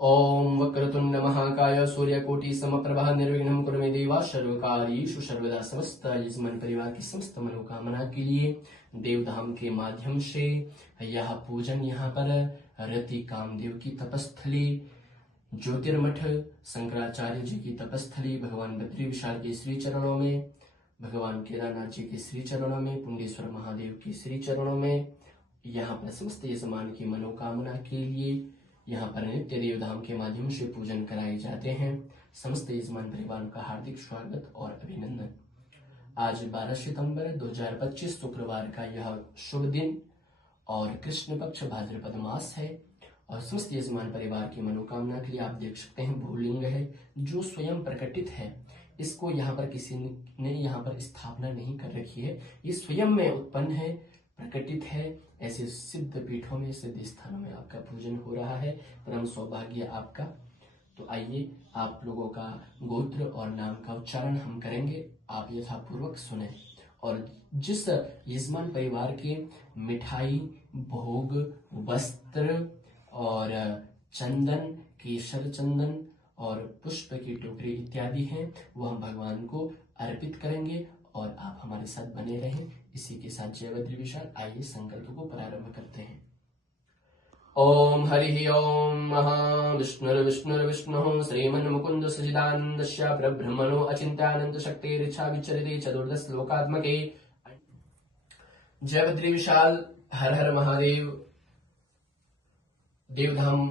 ओम वक्रतुंड महाकाय सूर्यकोटि समप्रभा निर्विघ्नं कुरु मे देवा। सर्वकार्येषु सर्वदा समस्त यजमान परिवार की समस्त मनोकामना के लिए देवधाम के माध्यम से यह पूजन यहाँ पर रति कामदेव की तपस्थली, ज्योतिर्मठ शंकराचार्य जी की तपस्थली, भगवान बद्री विशाल के श्री चरणों में, भगवान केदारनाथ जी के श्री चरणों में, पुंडेश्वर महादेव के श्री चरणों में, यहाँ पर समस्त यजमान की मनोकामना के लिए यहाँ पर नित्य देवधाम के माध्यम से पूजन कराए जाते हैं। समस्त यजमान परिवार का हार्दिक स्वागत और अभिनंदन। आज 12 सितंबर 2025 शुक्रवार का यह शुभ दिन और कृष्ण पक्ष भाद्रपद मास है और समस्त यजमान परिवार की मनोकामना के लिए आप देख सकते हैं भूलिंग है जो स्वयं प्रकटित है। इसको यहाँ पर किसी ने यहाँ पर स्थापना नहीं कर रखी है, ये स्वयं में उत्पन्न है, प्रकटित है। ऐसे सिद्ध पीठों में, सिद्ध स्थानों में आपका पूजन हो रहा है। परम सौभाग्य आपका। तो आइए आप लोगों का गोत्र और नाम का उच्चारण हम करेंगे, आप यथापूर्वक सुने। और जिस यजमान परिवार के मिठाई, भोग, वस्त्र और चंदन, केसर चंदन और पुष्प की टोकरी इत्यादि हैं वो हम भगवान को अर्पित करेंगे और आप हमारे साथ बने रहें। इसी के साथ जय बद्री विशाल। आइए संकल्प को प्रारंभ करते हैं। ओम हरि ओम महाविष्णुर्विष्णुर्विष्णुः श्रीमन्मुकुन्द सच्चिदानन्दस्य परब्रह्मणो अचिन्त्यानन्द शक्तिरिच्छा विचरिते चतुर्दश श्लोकात्मके। जय बद्री विशाल। हर हर महादेव। देवधाम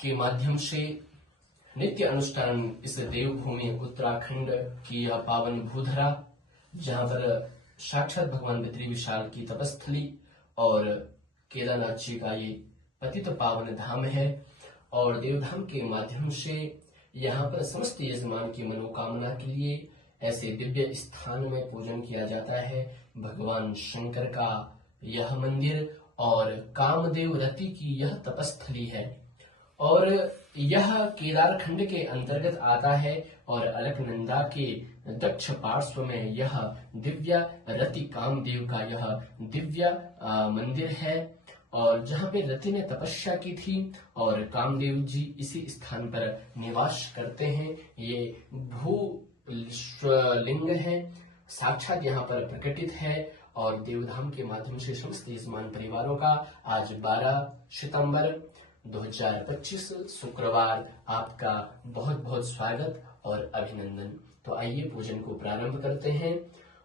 के माध्यम से नित्य अनुष्ठान इस देवभूमि उत्तराखंड की यह पावन भूधरा, जहां पर साक्षात भगवान बद्री विशाल की तपस्थली और केदारनाथ जी का ये पतित पावन धाम है। और देवधाम के माध्यम से यहाँ पर समस्त यजमान की मनोकामना के लिए ऐसे दिव्य स्थान में पूजन किया जाता है। भगवान शंकर का यह मंदिर और कामदेव रति की यह तपस्थली है और यह केदार खंड के अंतर्गत आता है। और अलकनंदा के दक्ष पार्श्व में यह दिव्य रति कामदेव का यह दिव्य मंदिर है और जहाँ पे रति ने तपस्या की थी और कामदेव जी इसी स्थान पर निवास करते हैं। ये भूलिंग है, साक्षात यहाँ पर प्रकटित है। और देवधाम के माध्यम से समस्त यजमान परिवारों का आज 12 सितंबर 2025 शुक्रवार आपका बहुत बहुत स्वागत और अभिनंदन। तो आइए पूजन को प्रारंभ करते हैं।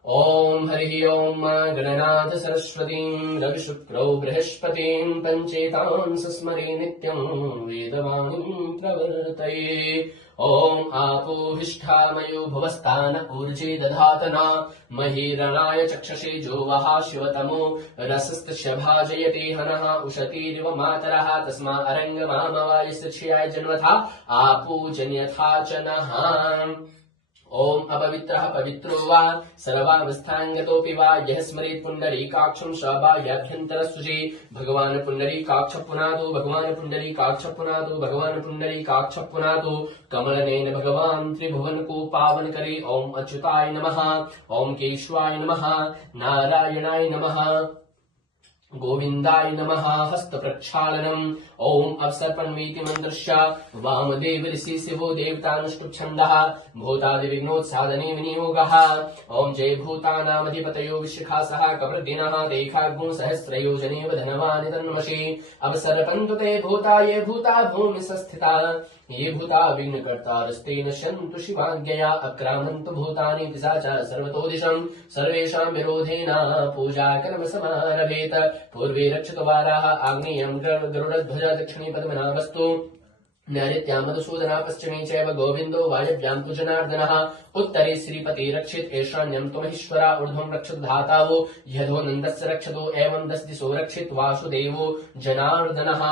ओम हरि ओम गणनाथ सरस्वतीं रवि शुक्रौ बृहस्पतिं पंचेतां स्मरे नित्यं वेदवाणीं प्रवर्तये। ओम आपो हिष्ठामयो भुवस्तान ऊर्जे दधातना महीरणाय चक्षसे जो वहा शिवतमो रसस्तस्य भाजयते हनः उशतीरिव मातरः तस्मा अरङ्गमामवायस्त्रियाय जन्मथा आपो जन्यथा च नः। ओम अपवित्रः पवित्रो वा सर्वावस्थाङ्गतोऽपि वा यः स्मरेत् पुण्डरीकाक्षं स वा याभ्यन्तरसुचे। भगवान् पुण्डरीकाक्षः पुनातो भगवान् पुण्डरीकाक्षः पुनातो भगवान् पुण्डरीकाक्षः पुनातो कमलनेन भगवान् त्रिभुवन को पावन करे। ओम अच्युताय नमः, ओम केशवाय नमः, नारायणाय नमः, गोविंदाय नमः। हस्त प्रक्षालनम्। ओम अपसर्पन्वीति मंत्रस्य वामदेव ऋषि शिवो देवतानुष्टुप् छन्दः भूतादि विघ्नोत्सादने विनियोगः। ओम जय भूतानामधिपतयो विशिखासः कवर्दिनः देखाग्नो सहस्रयोजनेव धनवान् तन्मषे। अपसर्पन्तु ते भूता ये भूता भूमि संस्थिता ये भूता विघ्नकर्तारस्ते नश्यन्तु शिवाज्ञया। अक्रामन्तु भूतानि पिशाचा सर्वतो दिशम् सर्वेषां विरोधेन पूजा कर्म समारभेत। पूर्वे रक्षतो वाराः आग्नेयं गरुडध्वज दक्षिणे पद्मनाभस्तु नैऋत्यां मधुसूदनः पश्चिमे चैव गोविन्दो वायव्यां तु जनार्दनः। उत्तरे श्रीपति रक्षित ईशान्यं तु महेश्वरा ऊर्ध्वं रक्षतु धातावो यधो नन्दस्य रक्षतो एवं दश दिशो रक्षित वासुदेवो जनार्दनः।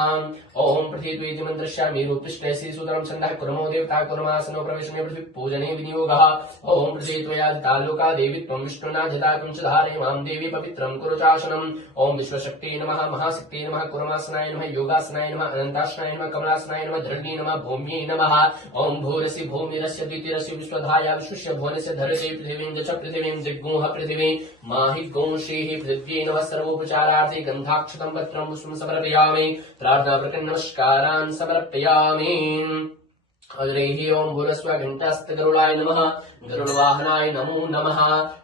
ओम पृथ्वीत्वेति मन्त्रस्य मेरुपृष्ठे श्रीसूदनं छन्दः कुर्मो देवता कुर्मासनो प्रवेशने पृथ्वी पूजने विनियोगः। ओम पृथ्वीत्वयादितालोका देवी त्वं विष्णुना जता कुञ्चधारे मां देवी पवित्रं कुरु चासनम्। ओम विश्वशक्ति नमः, महाशक्ति नमः, कुर्मासनाय नमः, योगासनाय नमः, अनन्तासनाय नमः, कमलासनाय नमः, भूम्यग्नि नमः भूम्यै नमः ओम भूरसि भूमिरस्य द्वितीयस्य विश्वधाया विश्वस्य भुवनस्य धरते पृथिवीं च पृथिवीं दिग्गुह पृथिवी माहिगोंषेः पृथ्व्यै नमः सर्वोपचारार्थे गन्धाक्षतं पत्रं पुष्पं समर्पयामि प्रार्थना प्रकरण नमस्कारान् समर्पयामि अग्रेहि ओम भूरस्व घंटास्तगरुडाय नमः गरुडवाहनाय नमो नमः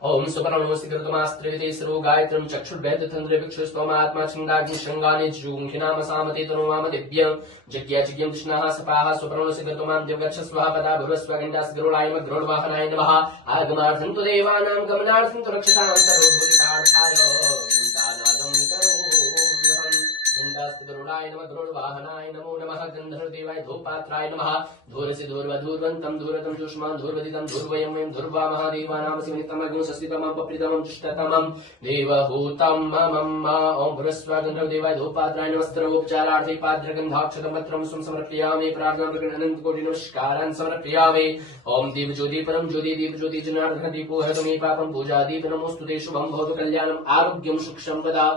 ओम सुपर्णोऽसि कृतमास्त्रिविते सर्वो गायत्रं चक्षुर्वेदतन्त्रे विक्षुस्तोमात्मा छन्दाग्नि शृङ्गानि जुङ्खिनाम सामते तनुमाम दिव्यं जज्ञाचिज्ञं कृष्णः सपाः सुपर्णोऽसि कृतमां दिवगच्छ स्वाहा पदा भूरस्व घंटास्तगरुडाय नमः गरुडवाहनाय नमः आगमार्थं तु देवानां गमनार्थं तु रक्षतां सर्वभूतार्थाय घंटानादं करोम्यहम् गरुडाय नमः गरुडवाहनाय नमो नमः गन्धर्वदेवाय धूपात्राय नमः धूरसि धूर्वधूर्वन्तं धूरतं जुष्मान् धूर्वदितं धूर्वयं वयं धूर्वा महादेवानां सिमितमग्निं सस्तितमं पप्रितमं जुष्टतमं देवहूतं मम ओम भूरस्व गन्धर्वदेवाय धूपात्राय नमस्त्रोपचारार्थे पाद्रगन्धाक्षतं पत्रं स्वं समर्पयामि प्रार्थना प्रकरण अनन्तकोटि नमस्कारान् समर्पयामि ओम दीपज्योति परं ज्योति दीपज्योति जनार्दन दीपो हरतु पापं पूजा दीप नमोस्तुते शुभं भवतु कल्याणं आरोग्यं सुख संपदा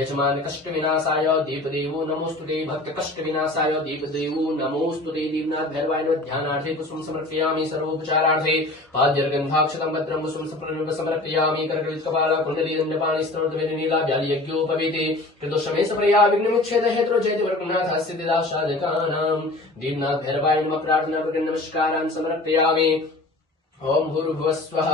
यजमान कष्ट विनाशाय दीपदेवो नमोस्तुते भक्त कष्ट विनाशाय दीपदेवो नमोस्तुते दीपनाथ भैरवाय ध्यानार्थे पुष्पं समर्पयामि सर्वोपचारार्थे पाद्यर्गन्धाक्षतं पत्रं पुष्पं समर्पयामि करकलितकपाल कुण्डली दण्डपाणि स्तनोर्ध्ववेदी नीलाभ्यालि यज्ञोपवीते कृतोषमे सप्रया विघ्नमुच्छेद हेतु जयति वर्गनाथ सिद्धिदा साधकानां दीपनाथ भैरवाय नमः प्रार्थना प्रकरण नमस्कारान् समर्पयामि ओम भूर्भुवस्वः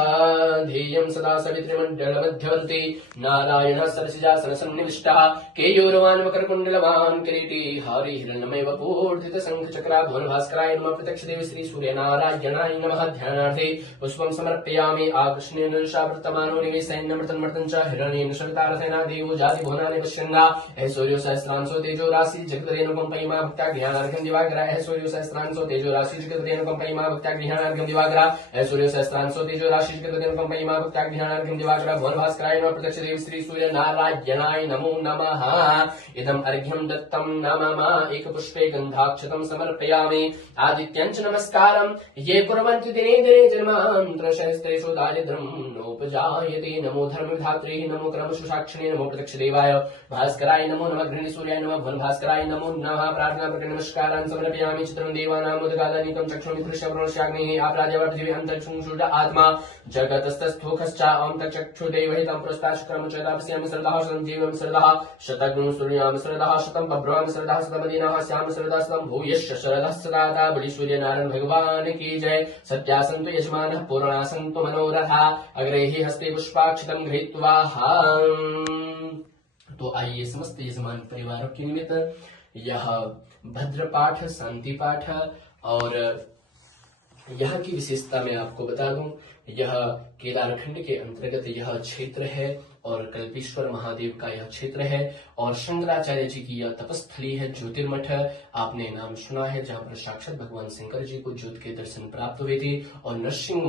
ध्येयं सदा सवितृमण्डलमध्यवर्ती नारायणः सरसिजासनसन्निविष्टः केयूरवान् मकरकुण्डलवान् किरीटी हरि हिरण्यमेव पूर्धितशङ्खचक्राभुवन भास्कराय नमः प्रत्यक्षदेव श्री सूर्यनारायणाय नमः ध्यानार्थे पुष्पं समर्पयामि आकृष्णेन ऋषावृतमानो निवेशयन्नमृतन्मर्तन् च हिरण्येन सवितारथेना देवो जाति भुवनानि पश्यन्ना हे सूर्यो सहस्रांशो तेजो राशि जगतरेणुकम्पयिमा भक्त्याज्ञानार्घ्यं दिवाकरा हे सूर्यो सहस्रांशो तेजो राशि जगतरेणुकम्पयिमा भक्त्याज्ञानार्घ्यं दिवाकरा हे सूर्यो सहस्रांशो तेजो राशि जगतरेणुकम्पयिमा भक्त्याज्ञानार्घ्यं दिवाकरा भुवन भास्कराय नमः प्रत्यक्षदेव श्री सूर्यनारायणाय नमो नमः इदम् अर्घ्यं दत्तं नमः एकपुष्पे गन्धाक्षतं समर्पयामि आदित्यं च नमस्कारं ये कुर्वन्ति दिने दिने जन्मान्तरशस्त्रेषु दारिद्र्यं नोपजायते नमो धर्मविधात्रे नमो क्रमशुसाक्षिणे नमो प्रत्यक्षदेवाय भास्कराय नमो नमः गृहीसूर्याय नमः भुवन भास्कराय नमो नमः प्रार्थना प्रकरण नमस्कारान् समर्पयामि चित्रं देवानां उदगादनीकं चक्षुमिथुष्यवृणस्याग्निः आपराद्यवर्तिभिः अन्तरिक्षुंशुड आत्मा जगतस्तस्थोखश्च ॐ तच्चक्षुर्देवहितं पुरस्ताशक्रम च तापस्यामि श्रद्धः शतं जीवं श्रद्धः शतग्नं सूर्यामि श्रद्धः शतं बभ्रामि श्रद्धः शतमदीनाः स्यामि श्रद्धः शतं भूयश्च श्रद्धः सदा बलि सूर्यनारायण भगवान की जय सत्यासन्तु यजमानः पूर्णासन्तु मनोरथा अग्रे हि हस्ते पुष्पाक्षितं गृहीत्वा तो आइए समस्त यजमान परिवारों के निमित्त यह भद्र पाठ शांति पाठ और यहाँ की विशेषता मैं आपको बता दूं, यह केदारखंड के अंतर्गत यह क्षेत्र है और कल्पेश्वर महादेव का यह क्षेत्र है और शंकराचार्य जी की यह तपस्थली है ज्योतिर्मठ। आपने नाम सुना है जहाँ पर साक्षात भगवान शंकर जी को ज्योत के दर्शन प्राप्त हुए थे और नरसिंह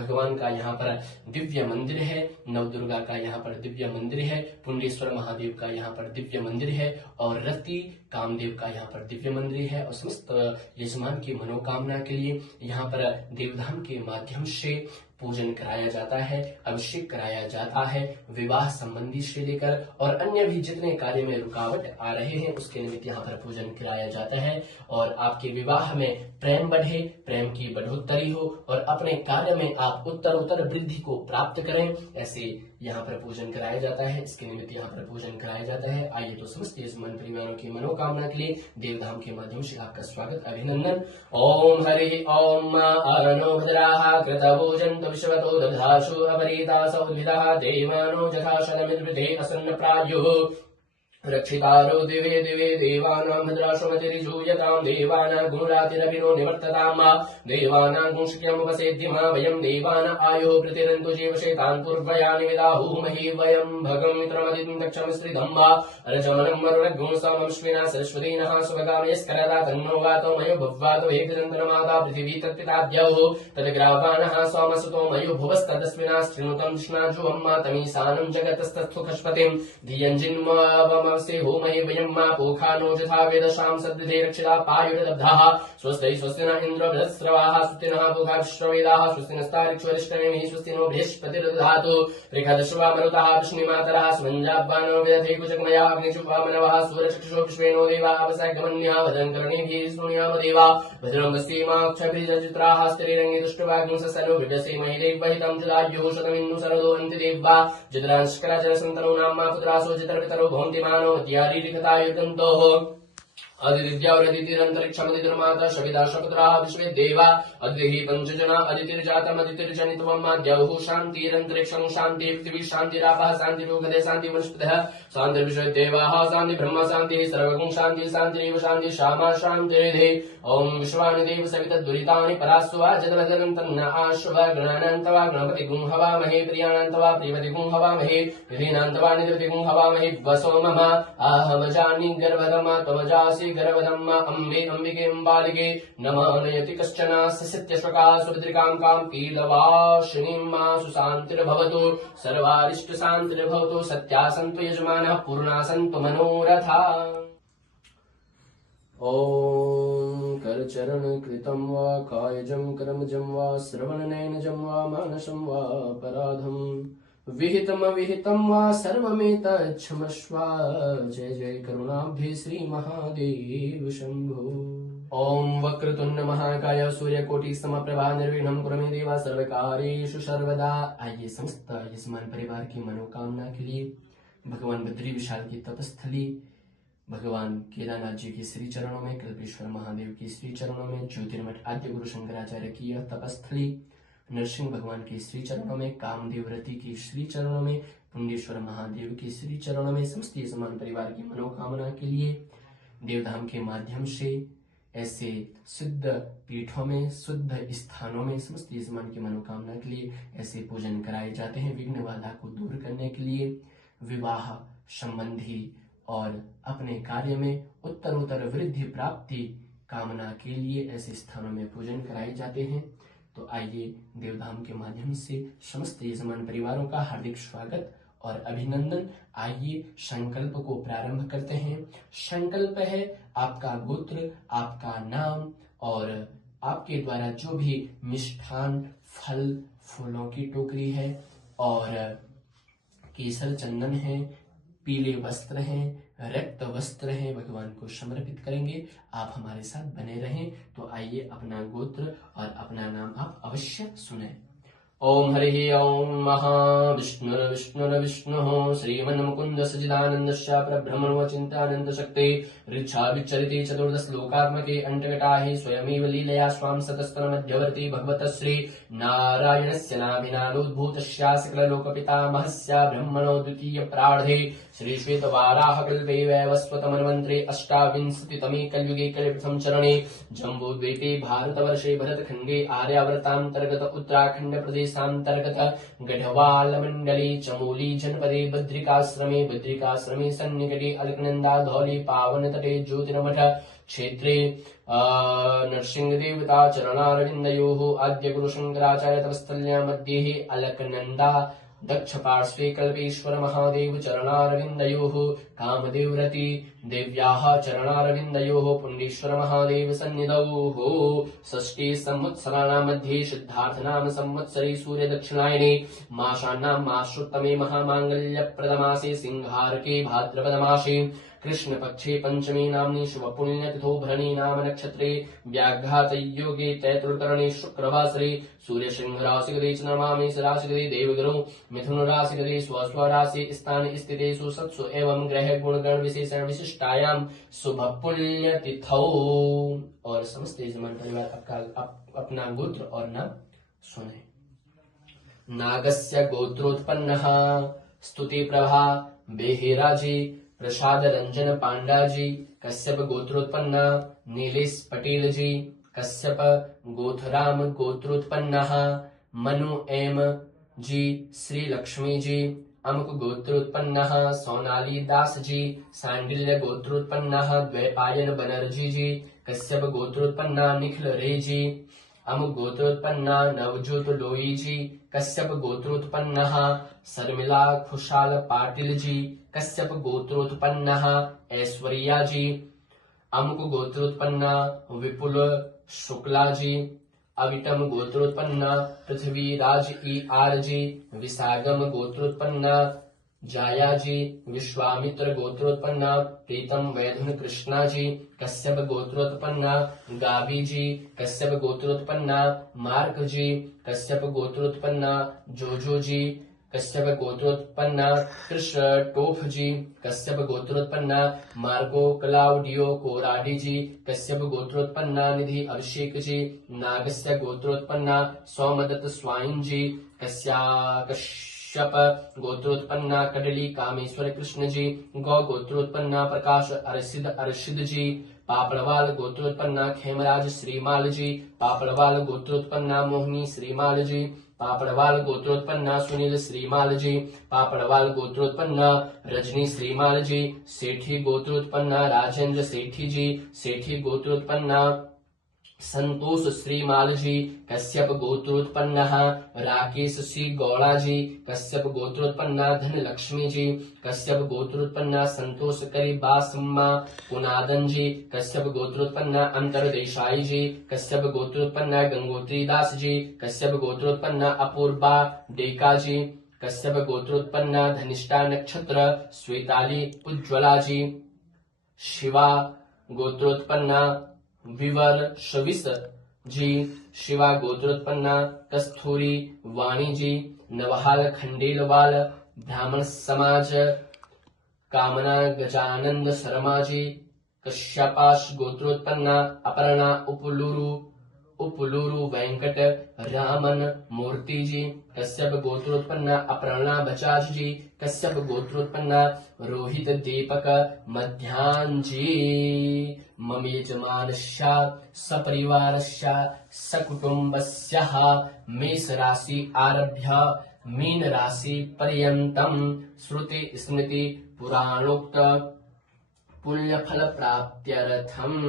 भगवान का यहाँ पर दिव्य मंदिर है, नवदुर्गा का यहाँ पर दिव्य मंदिर है, पुंडेश्वर महादेव का यहाँ पर दिव्य मंदिर है और रति कामदेव का यहाँ पर दिव्य मंदिर है और समस्त यजमान की मनोकामना के लिए यहाँ पर देवधाम के माध्यम से पूजन कराया जाता है, अभिषेक कराया जाता है, विवाह संबंधी से लेकर और अन्य भी जितने कार्य में रुकावट आ रहे हैं उसके निमित्त यहाँ पर पूजन कराया जाता है और आपके विवाह में प्रेम बढ़े, प्रेम की बढ़ोतरी हो और अपने कार्य में आप उत्तर उत्तर वृद्धि को प्राप्त करें, ऐसे यहाँ पर पूजन कराया जाता है। इसके निमित्त यहाँ पर पूजन कराया जाता है। आइए तो समस्त यजमान परिवारों की मनोकामना के लिए देवधाम के माध्यम से आपका स्वागत अभिनंदन। ओम हरि ओम अरणो भद्राः कृतभोजन्त विश्वतो दधाशु अपरीतासो उद्भिदः देवानो जथा शतमिद्विधे असन्न प्रायुः रक्षितारो दिवे दिवे देवानां भद्राशुमतिरिजूयतां देवानां गुणरातिरभिनो निवर्तताम् देवानां गुंशक्यमुपसेद्धिमा वयं देवान आयुः प्रतिरन्तु जीवशेतान् पूर्वयानि विदाहुमहि वयं भगं मित्रमदितिं दक्षमस्त्रिदं वा रजमनं मरुणगुंसमश्विना सरस्वतीनः सुभगामयस्करदा तन्नो वातो मयो भुव्वातो एकदन्तरमाता पृथिवी तत्पिताद्यौः तद्ग्रावाणः सोमसुतो मयो भुवस्तदस्मिना शृणुतं कृष्णाजुवं तमीशानं जगतस्तस्थुखष्पतिं धियञ्जिन्मावम अमावस्ये होमये वयं मा पोखानो यथा वेदशां सद्विधे रक्षिता पायुर्दब्धाः स्वस्ति स्वस्ति न इन्द्रो बृहस्रवाः स्वस्ति नः पूषा विश्ववेदाः स्वस्ति नस्तारिक्षुरिष्टनेमिः स्वस्ति नो बृहस्पतिर्दधातु त्रिखदश्वा मरुतः विष्णुमातरः स्वञ्जाब्बानो विदधे कुचकमया अग्निचुपामनवः सूर्यचक्षुषो विश्वेनो देवा अवसगमन्यः वदन् करणीभिः शृणुयाम देवा भद्रं वस्तीमाक्षभिर्जचित्राः स्त्रीरङ्गे दुष्टवाग्ंससनो विदसीमहि देवहितं जलायुः शतमिन्दु सरदो अन्ति देवा जित्रांशकराचरसन्तनो नाम्मा पुत्रासो जितर्पितरो भवन्ति मानो मत्यारीरिकतायुर्दन्तोः अदितिद्यावरदितिरन्तरिक्षमदितिर्माता शविदा शपुत्राः विश्वे देवा अदितिः पञ्चजना अदितिर्जातम् अदितिर्जनितमम् द्यौः शान्तिरन्तरिक्षं शान्ति पृथिवी शान्तिरापः शान्तिर्भूगधे शान्ति वनस्पतयः शान्तिर्विश्वे देवाः शान्ति ब्रह्म शान्तिः सर्वगुं शान्ति शान्तिरेव शान्ति श्यामा शान्तिरेधे ॐ विश्वानि देव सवितद्दुरितानि परास्वा जगदनन्तन्न आश्व गणानन्तवा गणपति गुं हवामहे प्रियानन्तवा प्रियपति गुं हवामहे निधीनान्तवा निधि गुं हवामहे वसो मम आहमजानि गर्भदमा त्वमजासि गर्भदम्मा अम्बे अम्बिके अम्बालिके नमः नयति कश्चन सत्यश्वका सुभद्रिकां कां पीडवाशिनीं मा सुशान्तिर्भवतु सर्वारिष्टशान्तिर्भवतु सत्या सन्तु यजमानः पूर्णा सन्तु मनोरथा ॐ करचरण कृतं वा कायजं कर्मजं वा श्रवणनयनजं वा मानसं वा अपराधं विहितमविहितं वा सर्वमेतच्छमस्व जय जय करुणाब्धे श्री महादेव शंभो ओम वक्रतुंड महाकाय सूर्यकोटि समप्रभा निर्विघ्नं कुरु मे देवा सर्वकार्येषु सर्वदा। आइए समस्त यजमान परिवार की मनोकामना के लिए भगवान बद्री विशाल की तपस्थली, भगवान केदारनाथ जी के श्री चरणों में, कल्पेश्वर महादेव के श्री चरणों में, ज्योतिर्मठ आद्य गुरु शंकराचार्य की यह तपस्थली, नरसिंह भगवान के श्री चरणों में, कामदेव रति के श्री चरणों में, पुंडेश्वर महादेव के श्री चरणों में, समस्त समान परिवार की मनोकामना के लिए देवधाम के माध्यम से ऐसे शुद्ध पीठों में, शुद्ध स्थानों में समस्त समान की मनोकामना के लिए ऐसे पूजन कराए जाते हैं। विघ्न बाधा को दूर करने के लिए, विवाह संबंधी और अपने कार्य में उत्तरोत्तर वृद्धि प्राप्ति कामना के लिए ऐसे स्थानों में पूजन कराए जाते हैं। तो आइए देवधाम के माध्यम से समस्त यजमान परिवारों का हार्दिक स्वागत और अभिनंदन। आइए संकल्प को प्रारंभ करते हैं। संकल्प है आपका गोत्र, आपका नाम और आपके द्वारा जो भी मिष्ठान, फल, फूलों की टोकरी है और केसर चंदन है, पीले वस्त्र हैं, रक्त वस्त्र हैं, भगवान को समर्पित करेंगे। आप हमारे साथ बने रहें। तो आइए अपना गोत्र और अपना नाम आप अवश्य सुने। ओम हरिः ओम महाविष्णुर्विष्णुर्विष्णुः श्रीमन्मुकुन्द सच्चिदानन्दस्य परब्रह्मणो चिन्तानन्द शक्ते ऋच्छा विचरिते चतुर्दश लोकात्मके अंटकटाहि स्वयमेव लीलया स्वां सतस्तन मध्यवर्ती भगवतः श्री नारायणस्य नाभिनादोद्भूतस्य सकललोकपितामहस्य ब्रह्मणो द्वितीय प्रार्धे श्री श्वेतवाराह कल्पे वैवस्वत मन्वन्तरे अष्टाविंशतितमे कलियुगे कलिप्रथम चरणे जम्बूद्वीपे भारतवर्षे भरतखण्डे आर्यावर्तान्तर्गत उत्तराखण्ड प्रदेशान्तर्गत गढ़वाल मंडले चमोली जनपदे बद्रिकाश्रमे सन्निकटे अलकनंदा धौली पावन तटे ज्योतिर्मठ क्षेत्रे नरसिंहदेवता चरणारविन्दयोः आद्य गुरु शंकराचार्य तपस्थल्या मध्ये अलकनंदा दक्ष पार्श्वे कल्पेश्वर महादेव चरणारविन्दयोः कामदेव रति देव्याः चरणारविन्दयोः पुण्डेश्वर महादेव सन्निधौ षष्ठी संवत्सराणां मध्ये सिद्धार्थनाम संवत्सरे सूर्य दक्षिणायने मासानां मासोत्तमे महामांगल्यप्रदमासे सिंहारके भाद्रपदमासे कृष्ण पक्षे पंचमी नाम्नि शुभ पुण्यतिथो भरणी नाम नक्षत्रे व्याघात योगे तैतृकरणे शुक्रवासरे सूर्य सिंह राशि गते चंद्रमा मेष राशि गते देवगुरु मिथुन राशि गते स्व राशि स्थान स्थितेषु सत्सु एवं ग्रह गुण गण विशेषण विशिष्टायां शुभ पुण्यतिथौ। और समस्त यजमान परिवार अपना गोत्र और नाम सुने। नागस्य गोत्रोत्पन्नः स्तुति प्रभा बेहेराजी प्रसाद रंजन पांडा जी, कश्यप गोत्रोत्पन्ना नीलेश पटेल जी, कश्यप गोथराम गोत्रोत्पन्ना मनु एम जी, श्री लक्ष्मी जी, अमुक गोत्रोत्पन्ना सोनाली दास जी, सांडिल्य गोत्रोत्पन्ना द्वैपायन बनर्जी जी, कश्यप गोत्रोत्पन्ना निखिल रे जी, अमुक गोत्रोत्पन्ना नवजोत लोई जी, कश्यप गोत्रोत्पन्ना शर्मिला खुशाल पाटिल जी, कश्यप गोत्रोत्पन्नः ऐश्वर्या जी। अमुक गोत्रोत्पन्ना विपुल Shukla ji. अविटम गोत्रोत्पन्ना Prithviraj E R G. विसागम गोत्रोत्पन्ना जाया जी। विश्वामित्र गोत्रोत्पन्ना प्रीतम वैधुन कृष्णा जी। कश्यप गोत्रोत्पन्ना गावी जी। कश्यप गोत्रोत्पन्ना मार्क जी। कश्यप गोत्रोत्पन्ना जोजो जी। कश्यप गोत्रोत्पन्ना कृष्णटोफ जी। कश्यप गोत्रोत्पन्ना मार्को क्लाउडियो कोराडी जी। कश्यप गोत्रोत्पन्ना निधि अभिषेक जी। नागस्य गोत्रोत्पन्ना सौमदत्त स्वाइन जी। कश्यप गोत्रोत्पन्ना कडली कामेश्वर कृष्ण जी। गौ गोत्रोत्पन्ना प्रकाश अर्षिद जी। पापड़वाल गोत्रोत्पन्ना खेमराज श्रीमाल जी। पापड़वाल गोत्रोत्पन्ना मोहिनी श्रीमाल जी। पापड़वाल गोत्रोत्पन्ना सुनील श्रीमाल जी। पापड़वाल गोत्रोत्पन्ना रजनी श्रीमाल जी। सेठी गोत्रोत्पन्ना राजेंद्र सेठी जी। सेठी गोत्रोत्पन्ना संतोष श्रीमाल जी। कश्यप गोत्रोत्पन्नः राकेश श्री गौड़ा जी। कश्यप गोत्रोत्पन्ना धन लक्ष्मी जी। कश्यप गोत्रोत्पन्ना संतोष करी बासम्मा कुनादन जी। कश्यप गोत्रोत्पन्ना अंतरदेशाई जी। कश्यप गोत्रोत्पन्ना गंगोत्री दास जी। कश्यप गोत्रोत्पन्ना अपूर्वा डेका जी। कश्यप गोत्रोत्पन्ना धनिष्ठा नक्षत्र श्वेताली उज्ज्वला जी। शिवा गोत्रोत्पन्ना विवर शविस जी। शिवा गोत्रोत्पन्ना कस्तूरी वाणी जी। नवहाल खंडेलवाल ब्राह्मण समाज कामना गजानंद शर्मा जी। कश्यपाश गोत्रोत्पन्ना अपर्णा उपलूरु वेंकट रामन मूर्ति जी। कश्यप गोत्रोत्पन्ना अपर्णा बजाज जी। कश्यप गोत्रोत्पन्ना रोहित दीपक मध्यान जी। मम यजमानस्य सपरिवारस्य सकुटुम्बस्य मेष राशि आरभ्य मीन राशि पर्यन्तं श्रुति स्मृति पुराणोक्त पुण्यफल प्राप्त्यर्थम्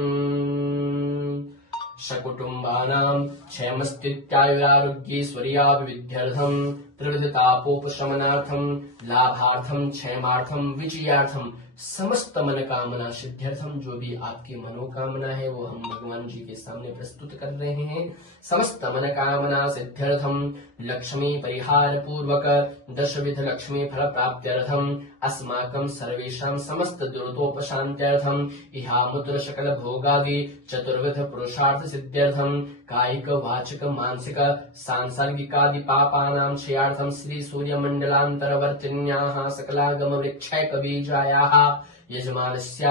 सकुटुम्बानां क्षेमस्थित्यायुरारोग्यैश्वर्याभिवृद्ध्यर्थं त्रिविधतापोपशमनार्थं लाभार्थं क्षेमार्थं विजयार्थं समस्त मनोकामना सिद्ध्यर्थम जो भी आपकी मनोकामना है वो हम भगवान जी के सामने प्रस्तुत कर रहे हैं। समस्त मनोकामना सिद्ध्यर्थम लक्ष्मी परिहार पूर्वक दशविध लक्ष्मी फल प्राप्त्यर्थम अस्माकं सर्वेषां समस्त दुरितोपशान्त्यर्थम इहामुत्र सकल भोगादि चतुर्विध पुरुषार्थ सिद्ध्यर्थम कायिक वाचिक मानसिक सांसर्गिकादि पापानां क्षयार्थम श्री सूर्य मंडलांतरवर्तिन्याः सकलागम वृक्षैक बीजायाः यजमानस्य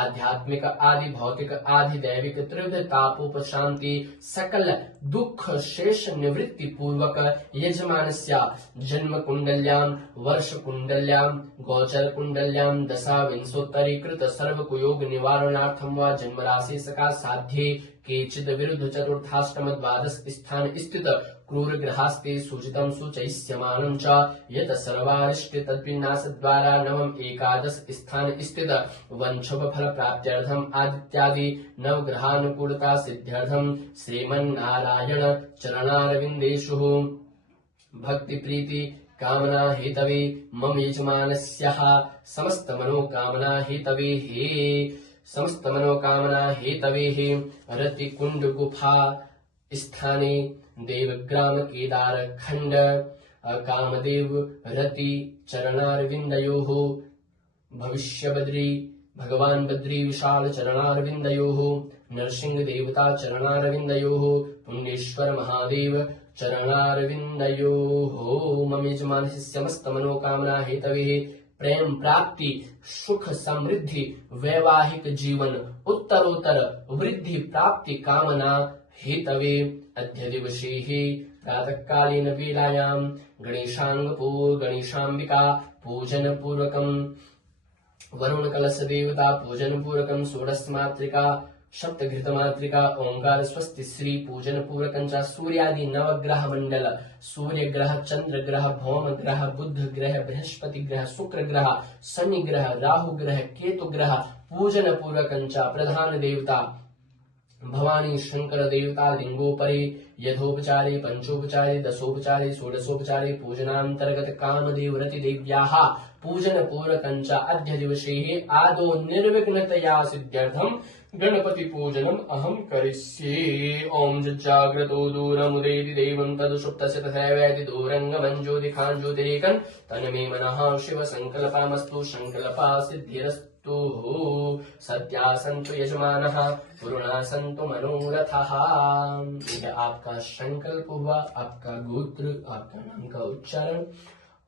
आध्यात्मिक आदि भौतिक आदि दैविक त्रिविध तापोपशांति सकल दुख शेष निवृत्ति पूर्वक यजमानस्य जन्म कुंडल्यां वर्ष कुंडल्यां गोचर कुंडल्यां दशा विंशोत्तरीकृत सर्व कुयोग निवारणार्थम व जन्म राशि सका साध्ये केचिद विरुद्ध चतुर्थाष्टम द्वादश स्थान स्थित क्रूर ग्रहास्ते सूचितं सूचयिष्यमानं च यत सर्वारिष्ट तद्विनाश द्वारा नवम एकादश स्थान स्थित वंशुभ फल प्राप्त्यर्थम आदित्यादि नव ग्रहानुकूलता सिद्ध्यर्थम श्रीमन्नारायण चरणारविंदेषु भक्ति प्रीति कामना हेतवे मम यजमानस्यः समस्त मनोकामना हेतवे समस्त मनोकामना हेतवे रति कुंड गुफा स्थाने देवग्राम केदार खंड कामदेव रति चरणारविंदयोः भविष्य बद्री भगवान बद्री विशाल चरणारविंदयोः नरसिंह देवता चरणारविंदयोः पुण्येश्वर महादेव चरणारविंदयोः मम यजमानस्य समस्त मनोकामना हेतवे प्रेम प्राप्ति सुख समृद्धि वैवाहिक जीवन उत्तरोत्तर वृद्धि प्राप्ति कामना हेतवे अद्य दिवसे प्रातःकालीन वेलायां गणेशांबिका पूजन पूर्वकं वरुण कलश देवता पूजन पूर्वकं षोडश मातृका सप्तघृत मातृका ओंकार स्वस्ति श्री पूजन पूर्वकं च सूर्यादि नवग्रह मंडल सूर्य ग्रह चंद्र ग्रह भौम ग्रह बुध ग्रह बृहस्पति ग्रह शुक्र ग्रह शनि ग्रह राहु ग्रह केतु ग्रह पूजन पूर्वकं च प्रधान देवता भवानी शंकर देवता लिंगोपरे यथोपचारे पंचोपचारे दशोपचारे षोडशोपचारे पूजनांतर्गत कामदेव रति देव्याः पूजन पूरकंच अद्य दिवसे आदौ निर्विघ्नतया सिद्ध्यर्थम गणपति पूजनम अहम करिष्ये। ओम जाग्रतो दूरमुदेति देवं तदुषुप्तस्य तथैवेति दूरंगमञ्ज्योतिखाञ्ज्योतिरेकं तन्मे मनः शिव संकल्पमस्तु संकल्पा सिद्धिरस्तु। सद्या सन्तु यजमानः पूर्णा सन्तु मनोरथः। यह आपका संकल्प हुआ, आपका गोत्र, आपका नाम का उच्चारण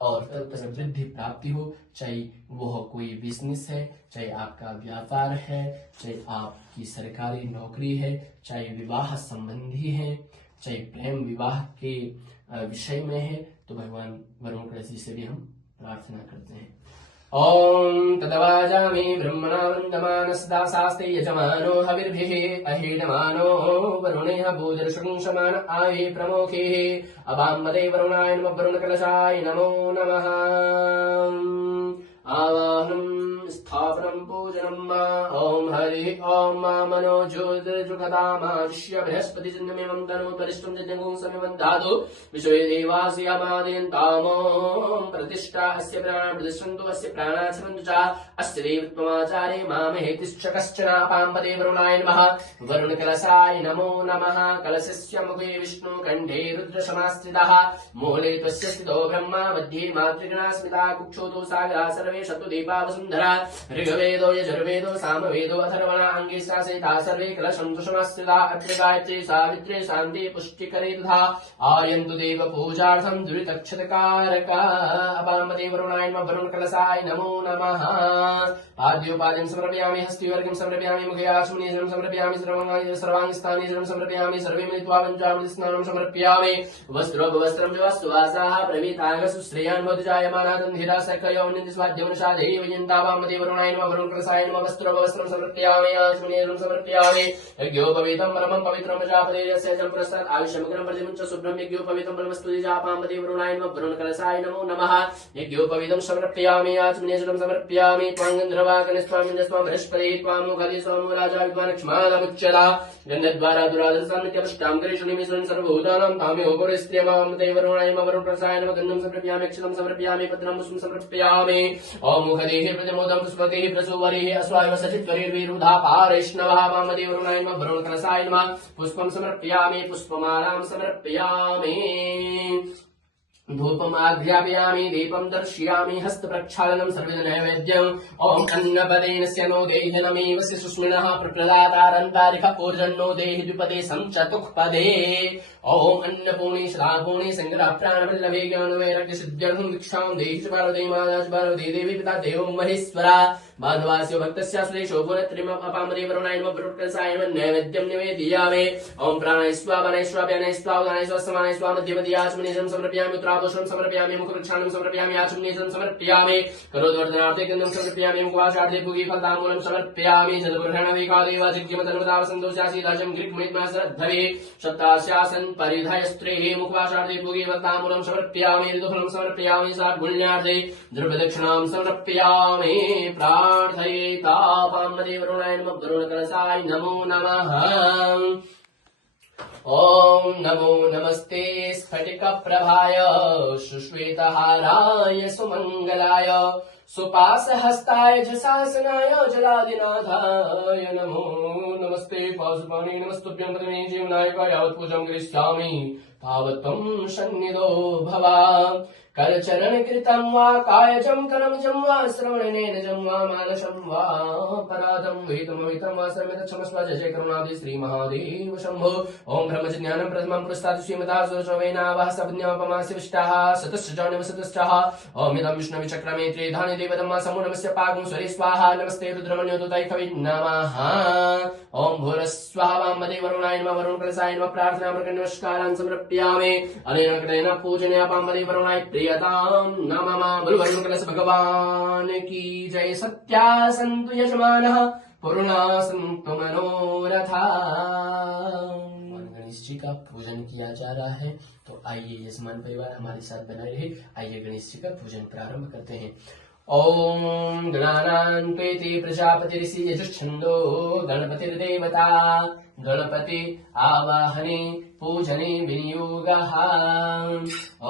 और तरह वृद्धि प्राप्ति हो, चाहे वह कोई बिजनेस है, चाहे आपका व्यापार है, चाहे आपकी सरकारी नौकरी है, चाहे विवाह संबंधी है, चाहे प्रेम विवाह के विषय में है, तो भगवान वरुण कृषि से भी हम प्रार्थना करते हैं। ओम तदवाजामि ब्रह्मणा वृंदमान सदा शास्ते यजमानो हविर्भिः अहीडमानो वरुणेह भूदर्शंशमान आये प्रमोखे अबाम्बदे वरुणाय नमः वरुणकलशाय नमो नमः। आवाहनम् स्थापनम् पूजनम् ओम हरि ओम मनो ज्योतिर्जुगदामादिश्य बृहस्पति जन्मेवं तनु परिष्टं जन्मं समेवं धातु विश्वे देवासि अमादयन्तामो प्रतिष्ठा अस्य प्राण प्रतिष्ठन्तु अस्य प्राणाचरन्तु च अस्य देवत्वमाचारे मामहेतिश्च कश्चन पाम्बदे वरुणाय नमः वरुणकलशाय नमो नमः। कलशस्य मुखे विष्णु कंठे रुद्रशमास्थितः मूले त्वस्य स्थितो ब्रह्मा मध्ये मातृगणा स्मिता कुक्षोतो सागरा सर्वे शतु दीपा वसुन्धरा ऋग्वेदो यजुर्वेदो सामवेदो अथर्वण अंगे सहिता सर्वे कलशं समास्थिता अत्र गायत्री सावित्री शान्ति पुष्टिकरे तथा आयन्तु देव पूजार्थं दुरितक्षतकारक अपाम्बदे वरुणाय नमः वरुणकलशाय नमो नमः। पाद्योपाद्यं समर्पयामि हस्तिवर्गं समर्पयामि मुखे आचमनीयं समर्पयामि सर्वाङ्गस्थानीयं समर्पयामि सर्वे मिलित्वा पञ्चामृत स्नानं समर्पयामि। वस्त्रोपवस्त्रं च वास्तुवासाः प्रवीतागसु श्रेयान् भवति जायमानातं धीरा सकयोनिस्वाद्यवनशादेव यन्तावामदे वरुणाय नमः वरुणकलशाय नमः वस्त्रोपवस्त्रं समर्पयामि आचमनीयं समर्पयामि। यज्ञोपवीतं परमं पवित्रं प्रजापते यस्य जं पुरस्तात् आयुष्यमग्रं प्रतिमुञ्च शुभ्रं यज्ञोपवीतं परमस्तुति जापाम्बदे वरुणाय नमः वरुणकलशाय नमो नमः। यज्ञोपवीतं समर्पयामि आचमनीयं समर्पयामि। त्वाङ्गन्ध्रवाकनिस्त्वामिन्द्रस्त्वां बृहस्पति त्वां मुखदि स्वामो राजा विद्वानक्ष्मादमुच्यता गन्धद्वारा दुरादर्शान्नित्यपष्टां करिष्णुनिमिषं सर्वभूतानां तामेवोपरिस्त्रियमाम्बदे वरुणाय नमः वरुणकलशाय नमः गन्धं समर्पयामि अक्षतं समर्पयामि पत्रं पुष्पं समर्पयामि। ओम मुखदेः प्रजमोदं पुष्पतेः प्रसूवरेः अस्वायव सचिद्वरीर्विरुधा पारैष्णवः वामदे वरुणाय नमः वरुणकलशाय नमः पुष्पं समर्पयामि पुष्पमालां समर्पयामि। धूपम् आघ्रापयामि दीपं दर्शयामि हस्तप्रक्षालनं सर्वदा नैवेद्यम्। ओम अन्नपदेन स्यनो देहि नमेव सुष्मिणः प्रप्रदातारन्तारिक ऊर्जन्नो देहि द्विपदे संचतुःपदे। ओम अन्नपूर्णे श्रापूर्णे संग्रह प्राणवल्लभे ज्ञानवैराग्य सिद्ध्यर्थं दीक्षां देहि च पार्वती माता च पार्वती देवी पिता देवो महेश्वरा बान्धवास्य भक्तस्य श्रेषो गुणत्रयम् अपाम्बदे वरुणाय नमः वरुणकलशाय नमः नैवेद्यं निवेदयामि। ओम प्राणाय स्वाहा व्यानाय स्वाहा व्यानाय स्वाहा उदानाय स्वाहा समानाय स्वाहा मध्यमदि आचमनीयं समर्पयामि उत्तराभूषणं समर्पयामि मुखप्रक्षालनं समर्पयामि आचमनीयं समर्पयामि करोद्वर्धनार्थे गन्धं समर्पयामि मुखवासार्थे पूगी फलदामूलं समर्पयामि जलपुरहणविकादेवाजिज्ञमतन्वतावसन्तोषासि गृह्मयित्वा श्रद्धवे सप्तास्यासन् परिधयस्त्रेः मुखवासार्थे पूगी फलदामूलं समर्पयामि ऋतुफलं समर्पयामि साद्गुण्यार्थे द्रव्यदक्षिणां समर्पयामि। प्रार्थयेता पाम्बदे वरुणाय नमः वरुणकलशाय नमो नमः। ओम नमो नमस्ते स्फटिकप्रभाय सुश्वेतहाराय सुमंगलाय सुपासहस्ताय जशासनाय जलादिनाथाय नमो नमस्ते पाशुपाणि नमस्तुभ्यं प्रथमे जीवनायकाय यावत् पूजां करिष्यामि तावत् त्वं सन्निधो भव। करचरण कृतं वा कायजं करमजं वा श्रवणनेनजं वा मानसं वा पराधं विहितमविहितं वा सर्वदा क्षमस्व जय जय करुणाब्धे श्री महादेव शंभो। ओम ब्रह्मज्ञानं प्रथमं पुरस्तात् श्रीमता सुरसवेनावः सपज्ञापमास्य विष्टाः सतश्चजानव सतश्चः। ओम इदं विष्णवे चक्रमे त्रिधानि देवदम्मा समो नमस्य पागं स्वरे स्वाहा नमस्ते रुद्रमन्योदुताय कवि नमः। ओम भूरस्वाहा वामदे वरुणाय नमः वरुणकलशाय नमः प्रार्थना नमस्कारान् समर्पयामि। अनेन क्रमेण पूजनीय पाम्बदे वरुणाय प्रियतां नमः। बोलो वरुणकलश भगवान की जय। सत्या सन्तु यजमानः पूर्णा सन्तु मनोरथा। गणेश जी का पूजन किया जा रहा है, तो आइए यजमान परिवार हमारे साथ बने रहे। आइए गणेश जी का पूजन प्रारंभ करते हैं। ओम गणानां त्वेति प्रजापतिर्षि यजुच्छन्दो गणपतिर्देवता गणपति आवाहने पूजने विनियोगः।